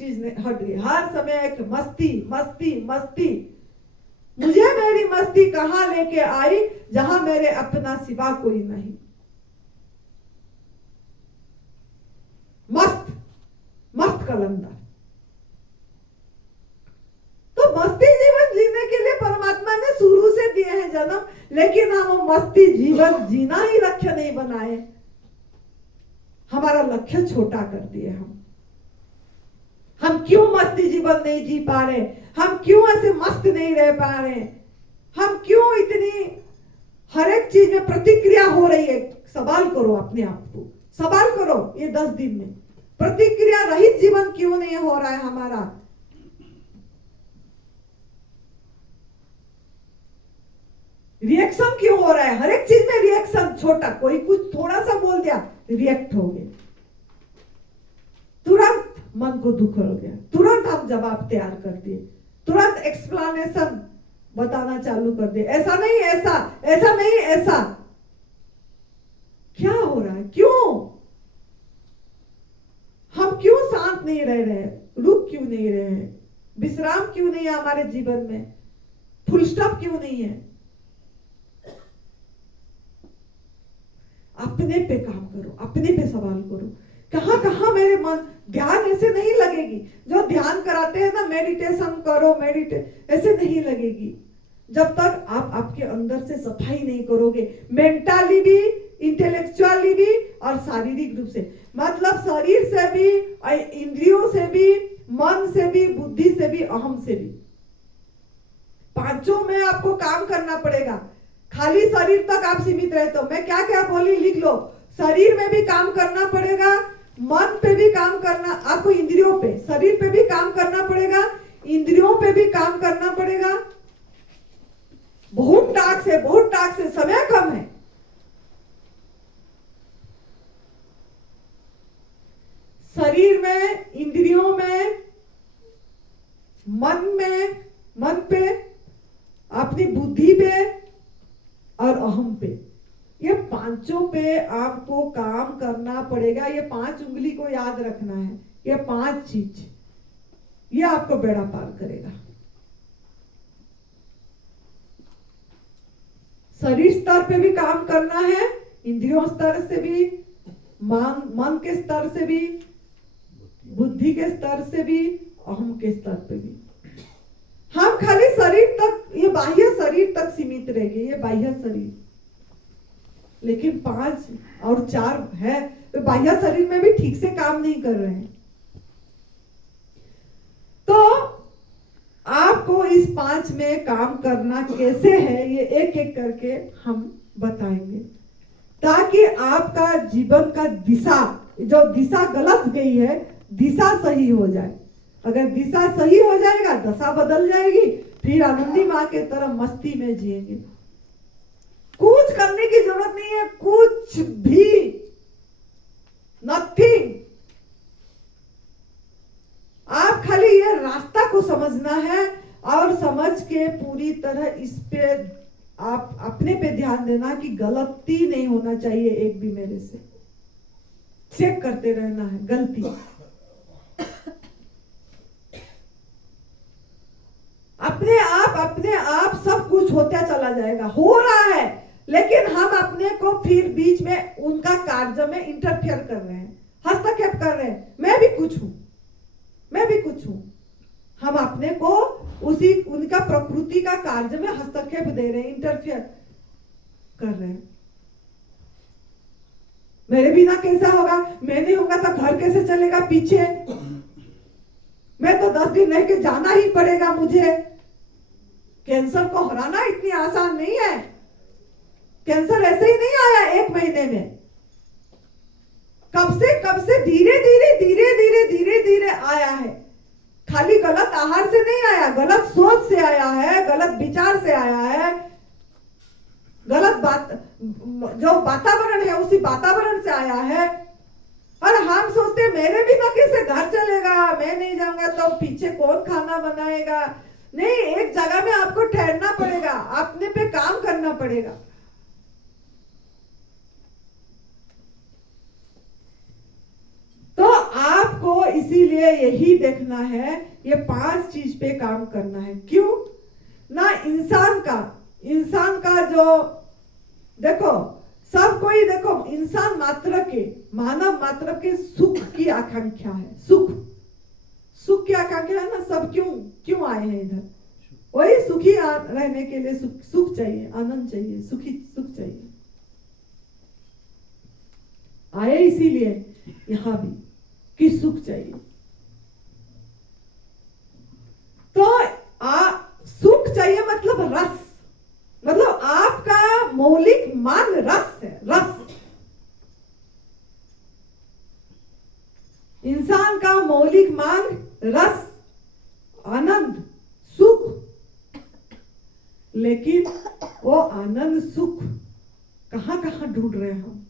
चीज नहीं हट गई। हर समय एक मस्ती मस्ती मस्ती। मुझे मेरी मस्ती कहां लेके आई, जहां मेरे अपना सिवा कोई नहीं। मस्त मस्त कलंदर। तो मस्ती जीवन जीने के लिए परमात्मा ने शुरू से दिए हैं जन्म, लेकिन हम मस्ती जीवन जीना ही लक्ष्य नहीं बनाए। हमारा लक्ष्य छोटा कर दिए हम क्यों मस्ती जीवन नहीं जी पा रहे, हम क्यों ऐसे मस्त नहीं रह पा रहे, हम क्यों इतनी हर एक चीज में प्रतिक्रिया हो रही है। सवाल करो अपने आप को, सवाल करो ये 10 दिन में प्रतिक्रिया रहित जीवन क्यों नहीं हो रहा है हमारा। रिएक्शन क्यों हो रहा है, हर एक चीज में रिएक्शन। छोटा कोई कुछ थोड़ा सा बोल दिया रिएक्ट हो गए, तुरंत मन को दुख हो गया, तुरंत हम जवाब तैयार कर दिए, तुरंत एक्सप्लेनेशन बताना चालू कर दिए। ऐसा नहीं ऐसा, ऐसा नहीं ऐसा। क्या हो रहा है, क्यों हम क्यों शांत नहीं रह रहे, रुक क्यों नहीं रहे हैं, विश्राम क्यों नहीं है हमारे जीवन में, फुल स्टॉप क्यों नहीं है। अपने पे काम करो, अपने पे सवाल करो। कहां कहां मेरे मन, ध्यान ऐसे नहीं लगेगी। जो ध्यान कराते हैं ना, मेडिटेशन करो ऐसे नहीं लगेगी जब तक आप आपके अंदर से सफाई नहीं करोगे, मेंटली भी, इंटेलेक्चुअली भी और शारीरिक रूप से। मतलब शरीर से भी, इंद्रियों से भी, मन से भी, बुद्धि से भी, अहम से भी। पांचों में आपको काम करना पड़ेगा। खाली शरीर तक आप सीमित रहते हो। मैं क्या क्या बोली लिख लो। शरीर में भी काम करना पड़ेगा, मन पे भी काम करना, आपको इंद्रियों पे, शरीर पे भी काम करना पड़ेगा, इंद्रियों पे भी काम करना पड़ेगा। बहुत टास्क है, बहुत टास्क है, समय कम है। शरीर में, इंद्रियों में, मन पे, अपनी बुद्धि पे और अहम पे, ये पांचों पे आपको काम करना पड़ेगा। ये 5 उंगली को याद रखना है। ये 5 चीज, ये आपको बेड़ा पार करेगा। शरीर स्तर पे भी काम करना है, इंद्रियों स्तर से भी, मन के स्तर से भी, बुद्धि के स्तर से भी, अहम के स्तर पे भी। हम खाली शरीर तक, ये बाह्य शरीर तक सीमित रहेंगे, ये बाह्य शरीर। लेकिन 5 और 4 है तो बाह्य शरीर में भी ठीक से काम नहीं कर रहे हैं। तो आपको इस 5 में काम करना कैसे है, ये एक एक करके हम बताएंगे, ताकि आपका जीवन का दिशा, जो दिशा गलत गई है, दिशा सही हो जाए। अगर दिशा सही हो जाएगा, दशा बदल जाएगी, फिर आनंदी माँ के तरह मस्ती में जिएंगे। कुछ करने की जरूरत नहीं है, कुछ भी, नथिंग। आप खाली ये रास्ता को समझना है और समझ के पूरी तरह इस पे आप अपने पे ध्यान देना कि गलती नहीं होना चाहिए एक भी मेरे से। चेक करते रहना है गलती। अपने आप सब कुछ होता चला जाएगा, हो रहा है, लेकिन हम अपने को फिर बीच में उनका कार्य में इंटरफेयर कर रहे हैं, हस्तक्षेप कर रहे हैं। मैं भी कुछ हूं। हम अपने को उसी उनका प्रकृति का कार्य में हस्तक्षेप दे रहे हैं, इंटरफेयर कर रहे हैं। मेरे बिना कैसा होगा, मैं नहीं होगा तो घर कैसे चलेगा पीछे, मैं तो 10 दिन रह के जाना ही पड़ेगा मुझे। कैंसर को हराना इतनी आसान नहीं है। कैंसर ऐसे ही नहीं आया 1 महीने में। कब से धीरे आया है। खाली गलत आहार से नहीं आया, गलत सोच से आया है, गलत विचार से आया है, गलत बात, जो वातावरण है उसी वातावरण से आया है। और हम सोचते मेरे भी ना कैसे घर चलेगा, मैं नहीं जाऊंगा तो पीछे कौन खाना बनाएगा। नहीं, एक जगह में आपको ठहरना पड़ेगा, अपने पे काम करना पड़ेगा। तो आपको इसीलिए यही देखना है, ये 5 चीज पे काम करना है। क्यों ना, इंसान का जो देखो, सब कोई देखो, इंसान मात्र के, मानव मात्र के सुख की आकांक्षा है। सुख की आकांक्षा है ना। सब क्यों आए हैं इधर? वही सुखी रहने के लिए। सुख चाहिए, आनंद चाहिए, सुख चाहिए। आए इसीलिए यहां भी कि सुख चाहिए। तो सुख चाहिए मतलब रस, मतलब आपका मौलिक मांग रस है। रस, इंसान का मौलिक मांग रस, आनंद, सुख। लेकिन वो आनंद सुख कहां ढूंढ रहे हैं हम?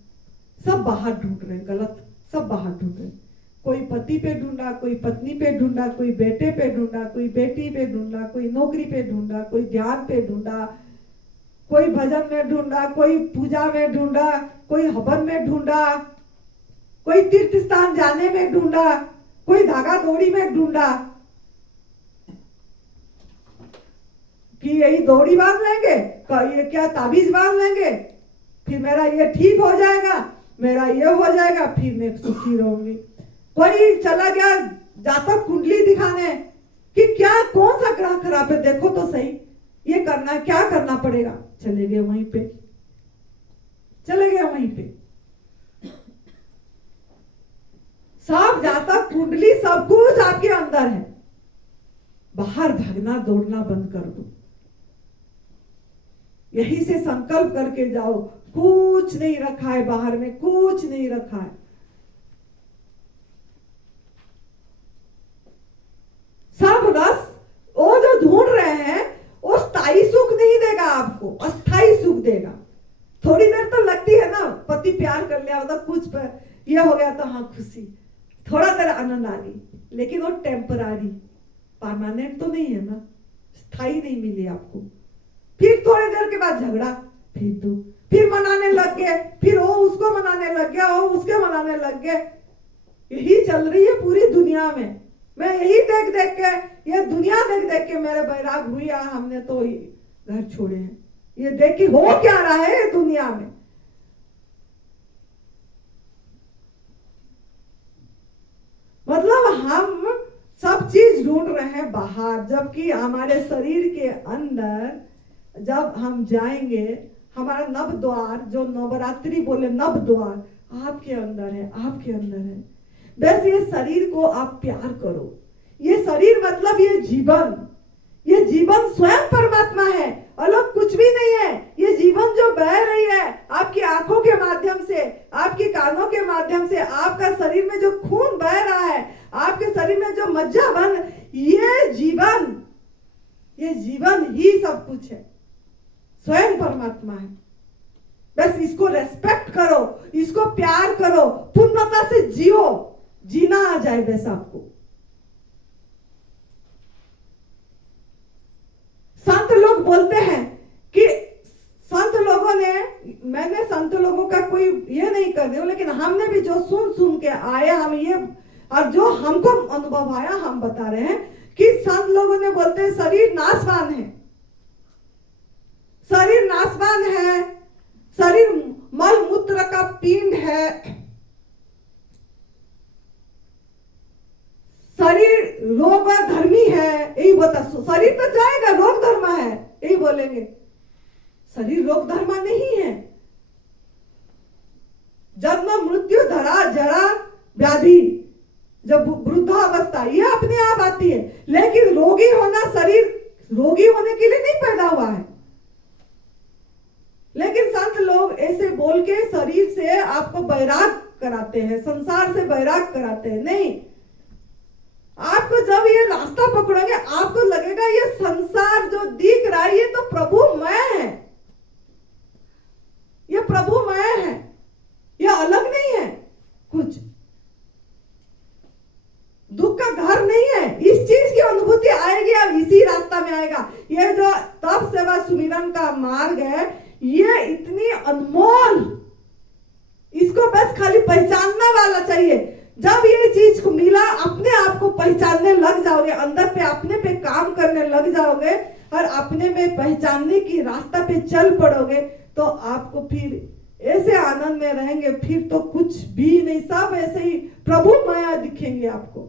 सब बाहर ढूंढ रहे हैं। गलत, सब बाहर ढूंढ रहे हैं। कोई पति पे ढूंढा, कोई पत्नी पे ढूंढा, कोई बेटे पे ढूंढा, कोई बेटी पे ढूंढा, कोई नौकरी पे ढूंढा, कोई ध्यान पे ढूंढा, कोई भजन में ढूंढा, कोई पूजा में ढूंढा, कोई हवन में ढूंढा, कोई तीर्थ स्थान जाने में ढूंढा, कोई धागा दौड़ी में ढूंढा कि यही दौड़ी बांध लेंगे, ये क्या ताबीज बांध लेंगे, फिर मेरा ये ठीक हो जाएगा, मेरा ये हो जाएगा, फिर मैं सुखी रहूंगी। कोई चला गया जातक कुंडली दिखाने कि क्या, कौन सा ग्रह खराब है, देखो तो सही, ये करना, क्या करना पड़ेगा। चले गए वहीं पे। सब जातक कुंडली सब कुछ आपके अंदर है। बाहर भागना दौड़ना बंद कर दो। यही से संकल्प करके जाओ, कुछ नहीं रखा है बाहर में, कुछ नहीं रखा है। सब रस वो जो ढूंढ रहे हैं वो स्थायी सुख नहीं देगा आपको, अस्थायी सुख देगा। थोड़ी देर तो लगती है ना, पति प्यार कर लिया मतलब कुछ पर ये हो गया तो हाँ खुशी, थोड़ा देर आनंद आ गई, लेकिन वो टेम्पररी, परमानेंट तो नहीं है ना, स्थायी नहीं मिली आपको। फिर थोड़ी देर के बाद झगड़ा, फिर दुख, फिर मनाने लग गए, फिर वो उसको मनाने लग गया, वो उसके मनाने लग गए। यही चल रही है पूरी दुनिया में। मैं यही देख के, ये दुनिया देख के मेरे बैराग हुई, हमने तो घर छोड़े हैं। ये देख के हो क्या रहा है दुनिया में। मतलब हम सब चीज ढूंढ रहे हैं बाहर, जबकि हमारे शरीर के अंदर जब हम जाएंगे, हमारा नव द्वार, जो नवरात्रि बोले नव द्वार आपके अंदर है, आपके अंदर है। बस ये शरीर को आप प्यार करो। ये शरीर मतलब ये जीवन स्वयं परमात्मा है, अलग कुछ भी नहीं है। ये जीवन जो बह रही है आपकी आंखों के माध्यम से, आपकी कानों के माध्यम से, आपका शरीर में जो खून बह रहा है, आपके शरीर में जो मज्जा बन, ये जीवन ही सब कुछ है, स्वयं परमात्मा है। बस इसको रेस्पेक्ट करो, इसको प्यार करो, पूर्णता से जियो, जीना आ जाए बस आपको। संत लोग बोलते हैं कि संत लोगों ने, मैंने संत लोगों का कोई ये नहीं कर रही हूं, लेकिन हमने भी जो सुन के आए, हम ये और जो हमको अनुभव आया हम बता रहे हैं कि संत लोगों ने बोलते हैं शरीर नाशवान है, शरीर नाशवान है, शरीर मल मूत्र का पिंड है, शरीर रोग धर्मी है, यही बता। शरीर तो जाएगा, रोग धर्मा है, यही बोलेंगे। शरीर रोग धर्मा नहीं है। जन्म मृत्यु धरा जरा व्याधि, जब वृद्धावस्था, ये अपने आप आती है, लेकिन रोगी होना, शरीर रोगी होने के लिए नहीं पैदा हुआ है। लेकिन संत लोग ऐसे बोल के शरीर से आपको बैराग कराते हैं, संसार से बैराग कराते हैं। नहीं, आपको जब ये रास्ता पकड़ोगे आपको लगेगा ये संसार जो दिख रहा है ये तो प्रभुमय है, ये प्रभुमय है, ये अलग नहीं है कुछ, दुख का घर नहीं है। इस चीज की अनुभूति आएगी, अब इसी रास्ता में आएगा। ये जो तप सेवा सुमिरन का मार्ग है, ये इतनी अनमोल, इसको बस खाली पहचानने वाला चाहिए। जब ये चीज को मिला, अपने आप को पहचानने लग जाओगे, अंदर पे अपने पे काम करने लग जाओगे और अपने में पहचानने की रास्ता पे चल पड़ोगे, तो आपको फिर ऐसे आनंद में रहेंगे, फिर तो कुछ भी नहीं, सब ऐसे ही प्रभु माया दिखेंगे आपको।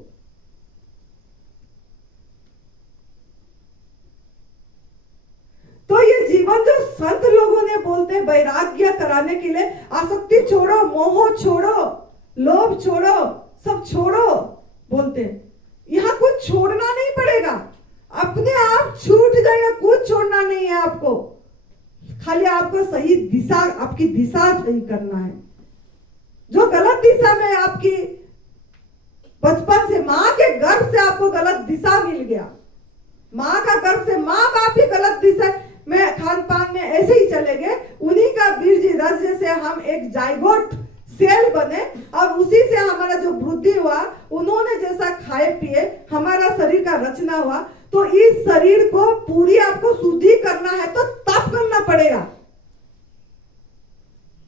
तो ये जीवन जो संत लोगों ने बोलते हैं वैराग्य कराने के लिए, आसक्ति छोड़ो, मोह छोड़ो, लोभ छोड़ो, सब छोड़ो बोलते हैं। यहाँ कुछ छोड़ना नहीं पड़ेगा, अपने आप छूट जाएगा, कुछ छोड़ना नहीं है आपको, खाली आपको सही दिशा, आपकी दिशा सही करना है। जो गलत दिशा में आपकी बचपन से माँ के गर्भ से आपको गलत दिशा मिल गया, माँ का गर्भ से माँ बाप ही गलत दिशा में खान पान में ऐसे ही चले गए, उन्हीं का बीज रज से हम एक जाइगोट सेल बने और उसी से हमारा जो वृद्धि हुआ, उन्होंने जैसा खाए पिए हमारा शरीर का रचना हुआ। तो इस शरीर को पूरी आपको शुद्धि करना है तो तप करना पड़ेगा।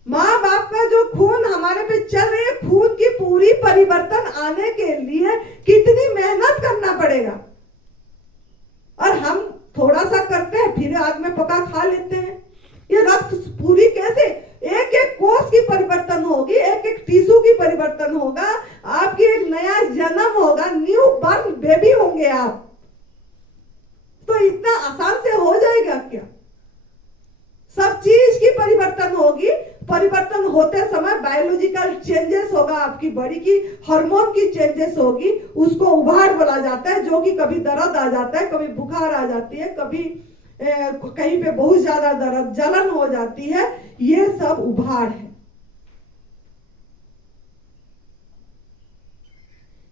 माँ बाप का जो खून हमारे पे चल रही है, खून की पूरी परिवर्तन आने के लिए कितनी मेहनत करना पड़ेगा। और हम थोड़ा सा करते हैं फिर आग में पका खा लेते हैं। ये रक्त पूरी कैसे, एक एक कोष की परिवर्तन होगी, एक एक टिश्यू की परिवर्तन होगा, आपकी एक नया जन्म होगा, न्यू बर्न बेबी होंगे आप। तो इतना आसान से हो जाएगा क्या? सब चीज की परिवर्तन होगी। परिवर्तन होते समय बायोलॉजिकल चेंजेस होगा, आपकी बॉडी की हार्मोन की चेंजेस होगी, उसको उभार बोला जाता है, जो कि कभी दर्द आ जाता है, कभी बुखार आ जाती है, कभी कहीं पे बहुत ज्यादा दर्द, जलन हो जाती है, ये सब उभार है।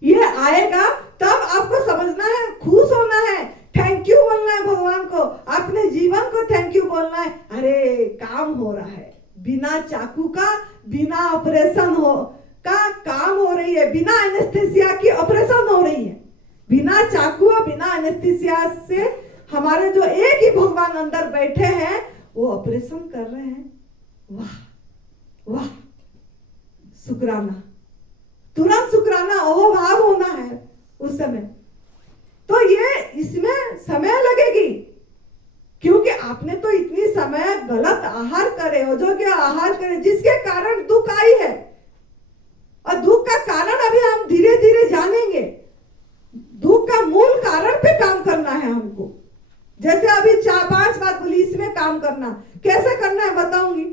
ये आएगा तब आपको समझना है, खुश होना है, थैंक यू बोलना है भगवान को, अपने जीवन को थैंक यू बोलना है। अरे काम हो रहा है, बिना चाकू का, बिना ऑपरेशन हो का काम हो रही है, बिना एनेस्थीसिया की ऑपरेशन हो रही है, बिना चाकू और बिना एनेस्थीसिया से हमारे जो एक ही भगवान अंदर बैठे हैं वो ऑपरेशन कर रहे हैं। वाह वाह, शुक्राना, तुरंत शुक्राना, ओहो भाव होना है उस समय। तो ये इसमें समय लगेगी, क्योंकि आपने तो इतनी समय गलत आहार करे, अयोग्य आहार करे, जिसके कारण दुख आई है। और दुख का कारण अभी हम धीरे धीरे जानेंगे। दुख का मूल कारण पे काम करना है हमको। जैसे अभी 4-5 बात बोली, इसमें काम करना, कैसे करना है बताऊंगी।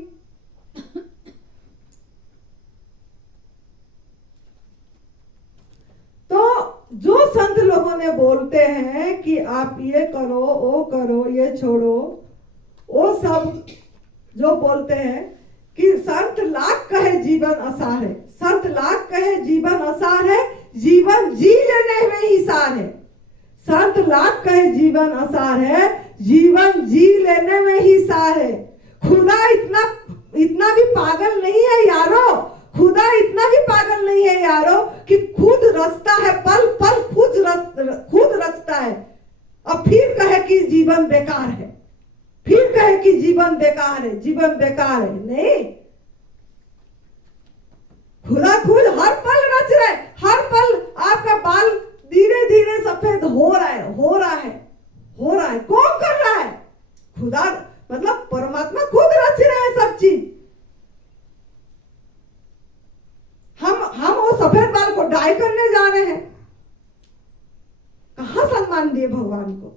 तो जो संत लोगों ने बोलते हैं कि आप ये करो, वो करो, ये छोड़ो, वो सब जो बोलते हैं कि संत लाख कहे जीवन आसार है, संत लाख कहे जीवन आसार है, जीवन जी लेने में ही सार है। संत लाख कहे जीवन आसार है, जीवन जी लेने में ही सार है। खुदा इतना भी पागल नहीं है यारो, खुदा इतना भी पागल नहीं है यारो कि खुद रचता है, पल पल खुद रचता है और फिर कहे कि जीवन बेकार है, फिर कहे कि जीवन बेकार है, जीवन बेकार है। नहीं, खुदा खुद हर पल रच रहा है, हर पल आपका बाल धीरे धीरे सफेद हो रहा है, हो रहा है, हो रहा है। कौन कर रहा है? खुदा, मतलब परमात्मा खुद रच रहे हैं सब चीज। हम वो सफेद बाल को डाई करने जा रहे हैं। कहां सम्मान दिए भगवान को,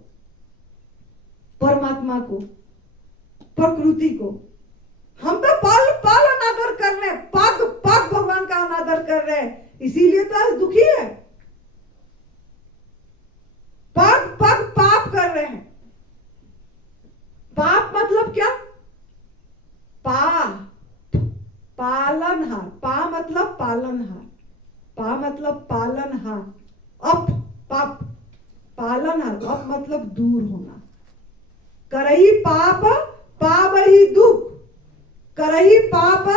परमात्मा को, प्रकृति को? हम तो पल पल अनादर कर रहे हैं, पग पग भगवान का अनादर कर रहे हैं, इसीलिए तो आज दुखी है। पग पग पाप कर रहे हैं। पाप मतलब क्या? पालनहार, पा मतलब पालनहार, पा मतलब पालनहार, अप पाप, पालनहार, अप मतलब दूर होना। करही पाप पावही दुख, करही पाप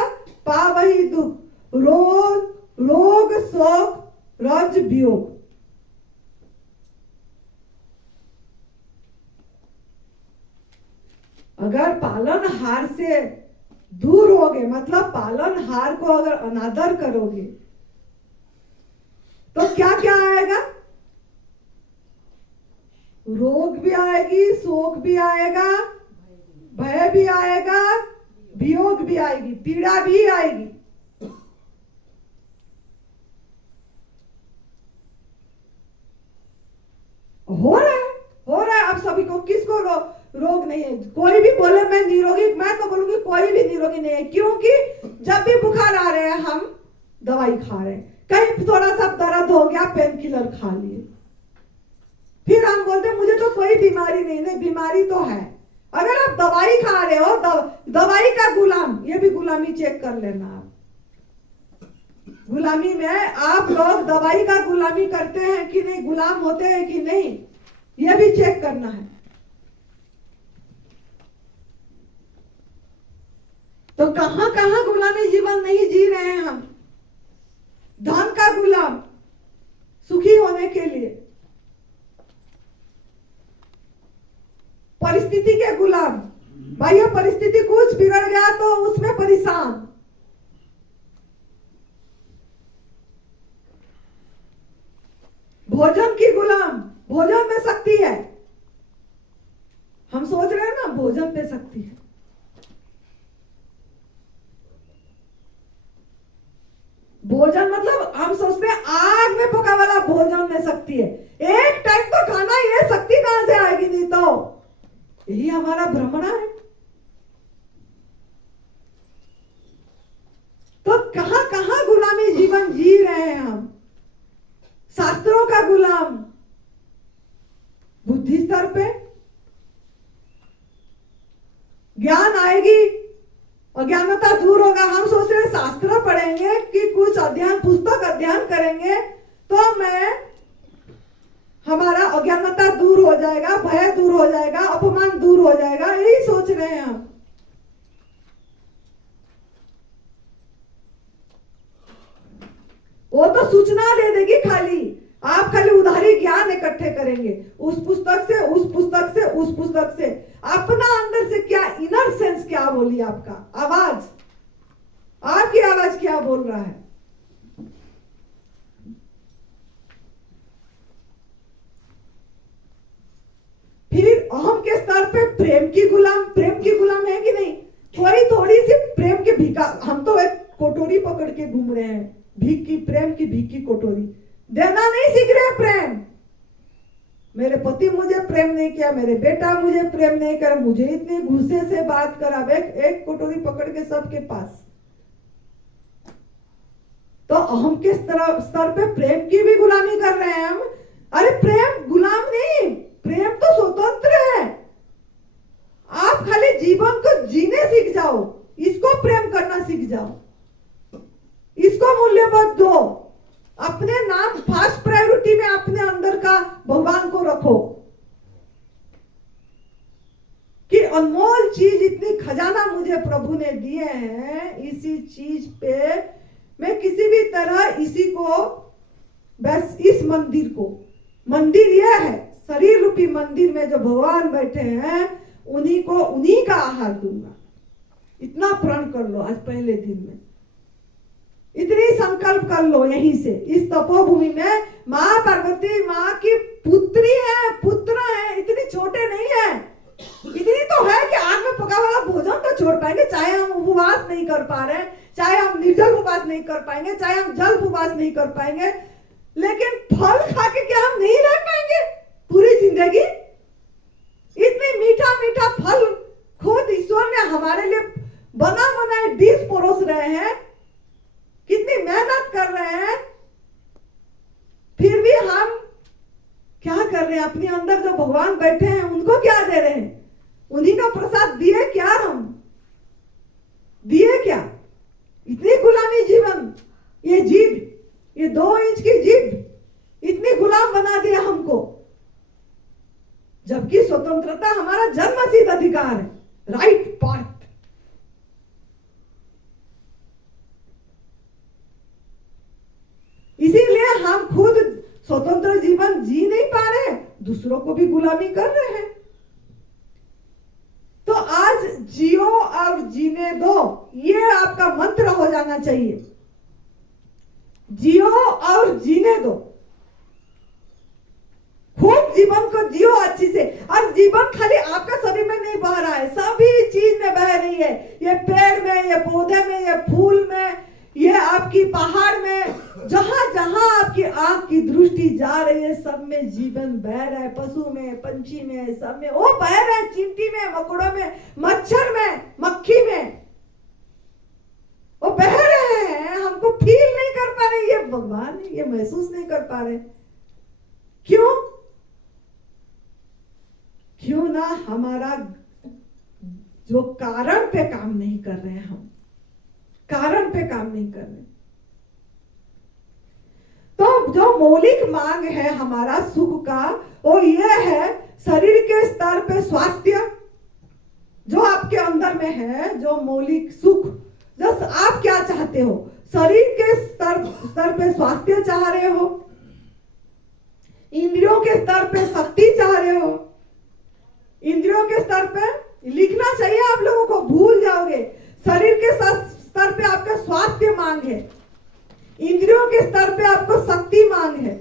पावही दुख, रोग शोक रज वियोग। अगर पालनहार से दूर होगे, मतलब पालनहार को अगर अनादर करोगे, तो क्या क्या आएगा? रोग भी आएगी, शोक भी आएगा, भय भी आएगा, वियोग भी आएगी, पीड़ा भी आएगी। हो रहा है आप सभी को। किसको रोग नहीं है? कोई भी बोले मैं निरोगी, मैं तो बोलूंगी कोई भी निरोगी नहीं है, क्योंकि जब भी बुखार आ रहे हैं हम दवाई खा रहे हैं, कहीं थोड़ा सा दर्द हो गया पेन किलर खा लिए, फिर हम बोलते मुझे तो कोई बीमारी नहीं बीमारी तो है। अगर आप दवाई खा रहे हो, दवाई का गुलाम, ये भी गुलामी चेक कर लेना आप। गुलामी में आप लोग दवाई का गुलामी करते हैं कि नहीं, गुलाम होते हैं कि नहीं, ये भी चेक करना है। तो कहां कहां गुलामी जीवन नहीं जी रहे हैं हम? धन का गुलाम, सुखी होने के लिए, परिस्थिति के गुलाम, बाह्य परिस्थिति कुछ बिगड़ गया तो उसमें परेशान, भोजन की गुलाम, भोजन में शक्ति है। हम सोच रहे हैं ना भोजन पे शक्ति है, भोजन मतलब हम सोचते हैं आग में पका वाला भोजन में शक्ति है। एक टाइम तो खाना, ये शक्ति कहां से आएगी? नहीं तो यही हमारा भ्रमणा है। तो कहां कहां गुलामी जीवन जी रहे हैं हम? शास्त्रों का गुलाम बुद्धि स्तर पे, ज्ञान आएगी, अज्ञानता दूर होगा। हम सोच रहे शास्त्र पढ़ेंगे कि कुछ अध्ययन, पुस्तक अध्ययन करेंगे तो मैं हमारा अज्ञानता दूर हो जाएगा, भय दूर हो जाएगा, अपमान दूर हो जाएगा, यही सोच रहे हैं हम। वो तो सूचना दे देगी खाली, आप खाली उधारी ज्ञान इकट्ठे करेंगे, उस पुस्तक से, उस पुस्तक से, उस पुस्तक से। अपना अंदर से क्या इनर सेंस क्या बोली, आपका आवाज, आपकी आवाज क्या बोल रहा है? फिर अहम के स्तर पे प्रेम की गुलाम, प्रेम की गुलाम है कि नहीं? कोई थोड़ी सी प्रेम की भिका, हम तो एक कोटोरी पकड़ के घूम रहे हैं, भीख की, प्रेम की भीख की कोटोरी, देना नहीं सीख रहे प्रेम। मेरे पति मुझे प्रेम नहीं किया, मेरे बेटा मुझे प्रेम नहीं कर, मुझे इतनी गुस्से से बात करा, एक कोटोरी पकड़ के सबके पास। तो अहम के स्तर पे प्रेम की भी गुलामी कर रहे हैं हम। अरे प्रेम गुलाम नहीं, प्रेम तो स्वतंत्र है। आप खाली जीवन को जीने सीख जाओ, इसको प्रेम करना सीख जाओ, इसको मूल्यबोध दो, अपने नाम फर्स्ट प्रायोरिटी में अपने अंदर का भगवान को रखो कि अनमोल चीज, इतनी खजाना मुझे प्रभु ने दिए हैं, इसी चीज पे मैं किसी भी तरह इसी को, बस इस मंदिर को, मंदिर यह है शरीर रूपी मंदिर में जो भगवान बैठे हैं, उन्हीं को, उन्हीं का आहार दूंगा। इतना प्रण कर लो आज पहले दिन में, इतनी संकल्प कर लो यहीं से, इस तपोभूमि में। माँ पार्वती माँ की पुत्री है, पुत्र है, इतनी छोटे नहीं है, इतनी तो है कि आग में पका वाला भोजन तो छोड़ पाएंगे, चाहे हम उपवास नहीं कर पा रहे, चाहे हम निर्जल उपवास नहीं कर पाएंगे, चाहे हम जल उपवास नहीं कर पाएंगे, लेकिन फल खा के क्या हम नहीं रह पाएंगे पूरी जिंदगी? इतनी मीठा मीठा फल खुद ईश्वर ने हमारे लिए बना बनाए डिश परोस रहे हैं, कितनी मेहनत कर रहे हैं, फिर भी हम क्या कर रहे हैं? अपने अंदर जो भगवान बैठे हैं उनको क्या दे रहे हैं? उन्हीं का प्रसाद दिए क्या? हम दिए क्या? इतनी गुलामी जीवन, ये जीव, ये 2 इंच की जीव इतनी गुलाम बना दिया हमको, जबकि स्वतंत्रता हमारा जन्मसिद्ध अधिकार है, राइट पार्ट। इसीलिए हम खुद स्वतंत्र जीवन जी नहीं पा रहे, दूसरों को भी गुलामी कर रहे हैं। तो आज जियो और जीने दो, ये आपका मंत्र हो जाना चाहिए। जियो और जीने दो। खूब जीवन को जियो अच्छी से। और जीवन खाली आपका शरीर में नहीं बह रहा है, सभी चीज में बह रही है। ये पेड़ में, ये पौधे में, ये फूल में, ये आपकी पहाड़ में, जहां जहां आपकी आंख की दृष्टि जा रही है, सब में जीवन बह रहा है। पशु में, पंछी में, सब में वो बह रहा है। चींटी में, मकोड़ों में, मच्छर में, मक्खी में वो बह रहे हैं। हमको फील नहीं कर पा रहे, ये भगवान ये महसूस नहीं कर पा रहे। क्यों? क्यों ना हमारा जो कारण पे काम नहीं कर रहे हैं, हम कारण पे काम नहीं कर रहे। तो जो मौलिक मांग है हमारा सुख का, वो ये है शरीर के स्तर पे स्वास्थ्य, जो आपके अंदर में है, जो मौलिक सुख। जब आप क्या चाहते हो? शरीर के स्तर पे स्वास्थ्य चाह रहे हो, इंद्रियों के स्तर पे शक्ति चाह रहे हो। इंद्रियों के स्तर पे लिखना चाहिए आप लोगों को, भूल जाओगे। शरीर के स्तर पे आपका स्वास्थ्य मांग है, इंद्रियों के स्तर पे आपको शक्ति मांग है,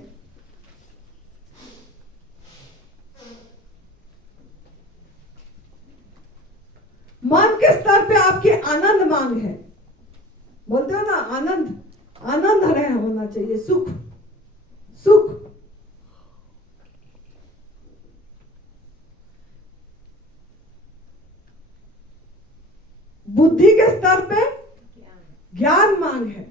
मन के स्तर पे आपकी आनंद मांग है। बोलते हो ना, आनंद, आनंद रहे होना चाहिए, सुख, सुख। बुद्धि के स्तर पे ज्ञान मांग है।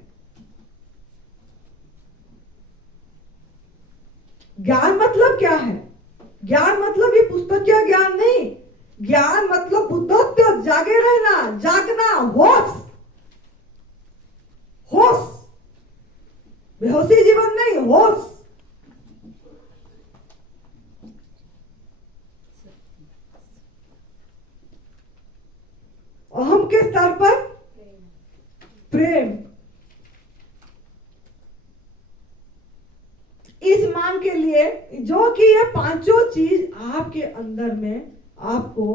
ज्ञान मतलब क्या है? ज्ञान मतलब ये पुस्तकीय ज्ञान नहीं। ज्ञान मतलब बुद्धत्व, जागे रहना, जागना, होश, होश, बेहोशी जीवन नहीं, होश। अहम के स्तर पर प्रेम। इस मांग के लिए जो कि ये पांचों चीज आपके अंदर में आपको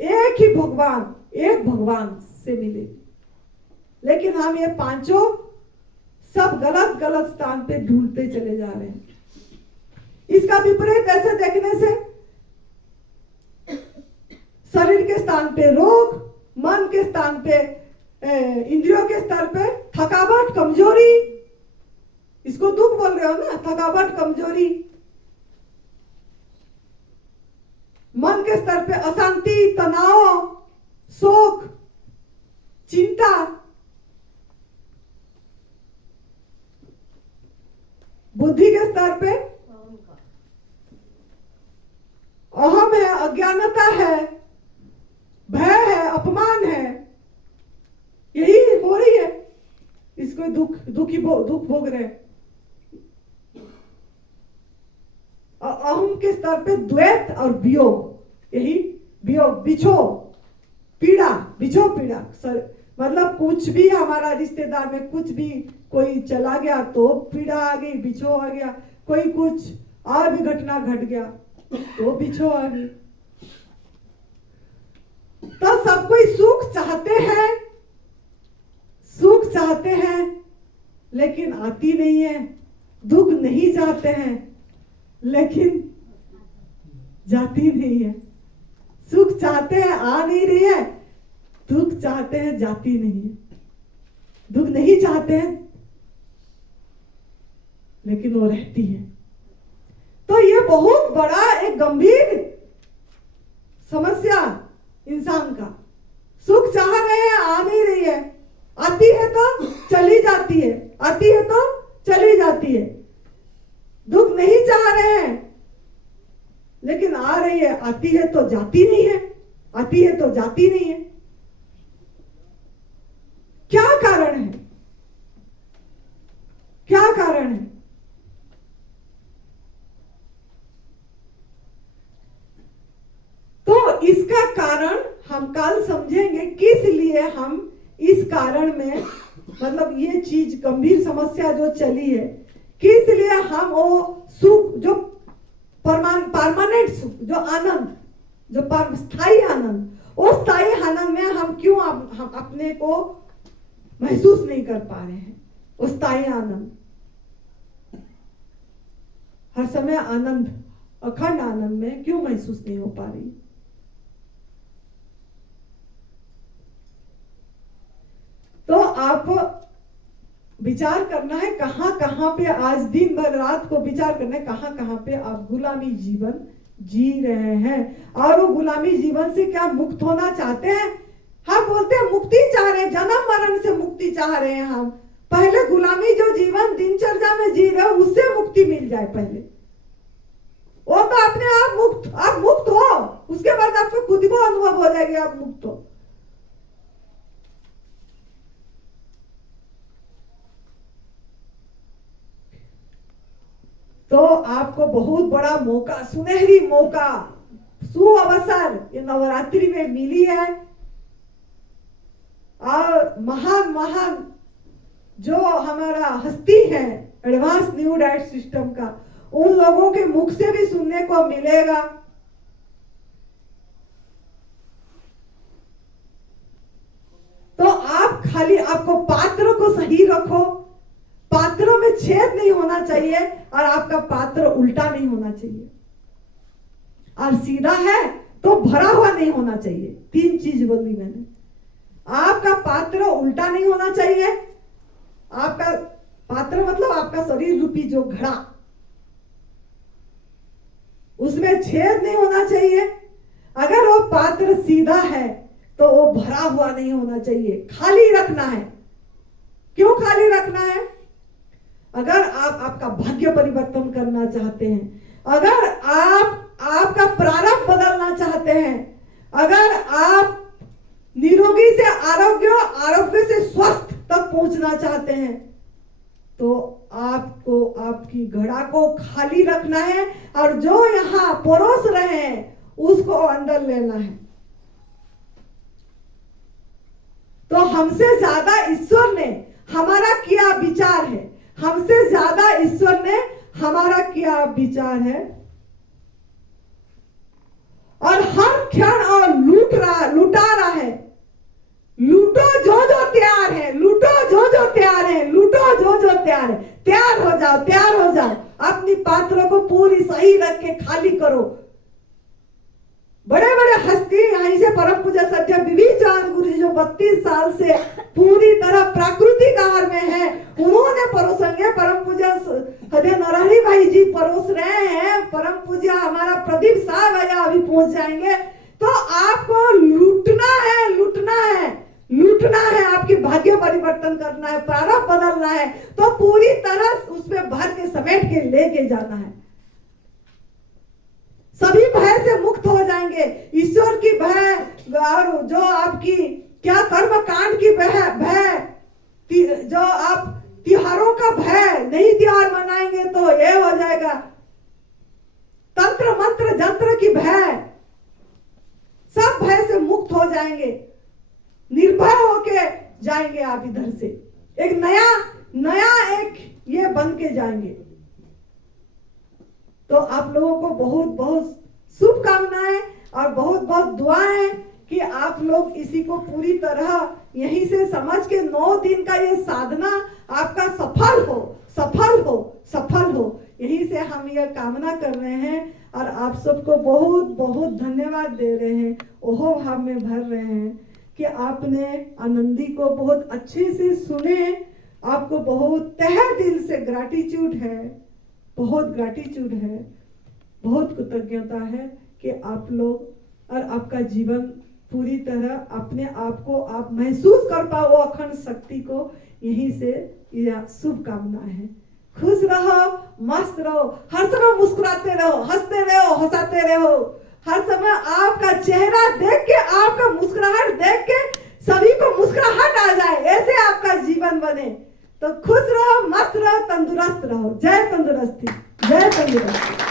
एक ही भगवान, एक भगवान से मिलेगी। लेकिन हम ये पांचों सब गलत गलत स्थान पे ढूंढते चले जा रहे हैं। इसका विपरीत ऐसे देखने से शरीर के स्थान पे रोग, मन के स्थान पे, इंद्रियों के स्तर पे थकावट, कमजोरी, इसको दुख बोल रहे हो ना, थकावट, कमजोरी। मन के स्तर पे अशांति, तनाव, शोक, चिंता। बुद्धि के स्तर पे अहम है, अज्ञानता है, भय है, अपमान है, यही हो रही है। इसको दुख भोग रहे। अहम के स्तर पे द्वैत और वियोग, यही वियोग, बिछो पीड़ा, बिछो पीड़ा। मतलब कुछ भी हमारा रिश्तेदार में कुछ भी कोई चला गया तो पीड़ा आ गई, बिछो आ गया। कोई कुछ और भी घटना घट गया तो बिछो आ गई। तो सब कोई सुख चाहते हैं, सुख चाहते हैं, लेकिन आती नहीं है। दुख नहीं चाहते हैं, लेकिन जाती नहीं है। सुख चाहते हैं, आ नहीं रही है। दुख चाहते हैं, जाती नहीं है। दुख नहीं चाहते हैं, लेकिन वो रहती है। तो ये बहुत बड़ा एक गंभीर समस्या इंसान का। सुख चाह रहे हैं, आ नहीं रही है। आती है तो चली जाती है, आती है तो चली जाती है। दुख नहीं चाह रहे हैं, लेकिन आ रही है। आती है तो जाती नहीं है, आती है तो जाती नहीं है। क्या कारण है? क्या कारण है? तो इसका कारण हम कल समझेंगे, किस लिए हम इस कारण में, मतलब ये चीज गंभीर समस्या जो चली है, किस लिए हम वो सुख, जो परमानेंट सुख, जो आनंद, जो स्थायी आनंद, वो स्थायी आनंद में हम क्यों हम अपने को महसूस नहीं कर पा रहे हैं। वो स्थायी आनंद, हर समय आनंद अखंड आनंद में क्यों महसूस नहीं हो पा रही? तो आप विचार करना है कहां कहां पे, आज दिन भर रात को विचार करना है कहां कहां पे आप गुलामी जीवन जी रहे हैं। और वो गुलामी जीवन से क्या मुक्त होना चाहते हैं? हम बोलते हैं मुक्ति चाह रहे हैं, जन्म मरण से मुक्ति चाह रहे हैं हम। पहले गुलामी जो जीवन दिनचर्या में जी रहे हो उससे मुक्ति मिल जाए पहले, वो तो अपने आप मुक्त, आप मुक्त हो, उसके बाद आपको खुद को अनुभव हो जाएगा आप मुक्त हो। तो आपको बहुत बड़ा मौका, सुनहरी मौका, सुअवसर ये नवरात्रि में मिली है। और महान महान जो हमारा हस्ती है एडवांस न्यू डाइट सिस्टम का, उन लोगों के मुख से भी सुनने को मिलेगा। तो आप खाली आपको पात्र को सही रखो, पात्रों में छेद नहीं होना चाहिए और आपका पात्र उल्टा नहीं होना चाहिए, और सीधा है तो भरा हुआ नहीं होना चाहिए। 3 चीज बोली मैंने। आपका पात्र उल्टा नहीं होना चाहिए, आपका पात्र मतलब आपका शरीर रूपी जो घड़ा, उसमें छेद नहीं होना चाहिए। अगर वो पात्र सीधा है तो वो भरा हुआ नहीं होना चाहिए, खाली रखना है। क्यों खाली रखना है? अगर आप आपका भाग्य परिवर्तन करना चाहते हैं, अगर आप आपका प्रारंभ बदलना चाहते हैं, अगर आप निरोगी से आरोग्य, आरोग्य से स्वस्थ तक पहुंचना चाहते हैं, तो आपको आपकी घड़ा को खाली रखना है और जो यहां परोस रहे हैं उसको अंदर लेना है। तो हमसे ज्यादा ईश्वर ने हमारा क्या विचार है, हमसे ज्यादा ईश्वर ने हमारा क्या विचार है। और हर क्षण और लुटा रहा है। लूटो जो जो तैयार है, लूटो जो जो तैयार है, लूटो जो जो तैयार है। तैयार हो जाओ, तैयार हो जाओ, अपनी पात्रों को पूरी सही रख के खाली करो। बड़े बड़े हस्ती यहीं से परम पूज्य सत्य विवेक चांद गुरु जी जो 32 साल से पूरी तरह प्राकृतिक आहार में है, उन्होंने परोसेंगे। परम पूज्य हृदय नरहरि भाई जी परोस रहे हैं, परम पूज्य हमारा प्रदीप साहब आया अभी पहुंच जाएंगे। तो आपको लूटना है, लूटना है, लूटना है, आपकी भाग्य परिवर्तन करना है, प्रारंभ बदलना है, तो पूरी तरह उसमें भर के समेट के लेके जाना है। सभी भय से मुक्त हो जाएंगे। ईश्वर की भय और जो आपकी क्या कर्म कांड की भय, जो आप त्योहारों का भय, नहीं त्योहार मनाएंगे तो ये हो जाएगा, तंत्र मंत्र जंत्र की भय, सब भय से मुक्त हो जाएंगे, निर्भय होके जाएंगे आप इधर से। एक नया एक ये बन के जाएंगे। तो आप लोगों को बहुत बहुत शुभकामनाएं और बहुत बहुत दुआएं कि आप लोग इसी को पूरी तरह यहीं से समझ के 9 दिन का ये साधना आपका सफल हो, सफल हो, सफल हो। यहीं से हम यह कामना कर रहे हैं और आप सबको बहुत बहुत धन्यवाद दे रहे हैं, ओहो भाव में भर रहे हैं कि आपने आनंदी को बहुत अच्छे से सुने। आपको बहुत तहे दिल से ग्रैटिट्यूड है, बहुत ग्रैटिट्यूड है, बहुत कृतज्ञता है कि आप लोग और आपका जीवन पूरी तरह अपने आप को आप महसूस कर पाओ वो अखंड शक्ति को। यहीं से यह शुभकामना है। खुश रहो, मस्त रहो, हर समय मुस्कुराते रहो, हंसते रहो, हंसाते रहो। हर समय आपका चेहरा देख के, आपका मुस्कुराहट देख के सभी को मुस्कुराहट आ जाए, ऐसे आपका जीवन बने। तो खुश रहो, मस्त रहो, तंदुरुस्त रहो। जय तंदुरुस्ती, जय तंदुरुस्ती।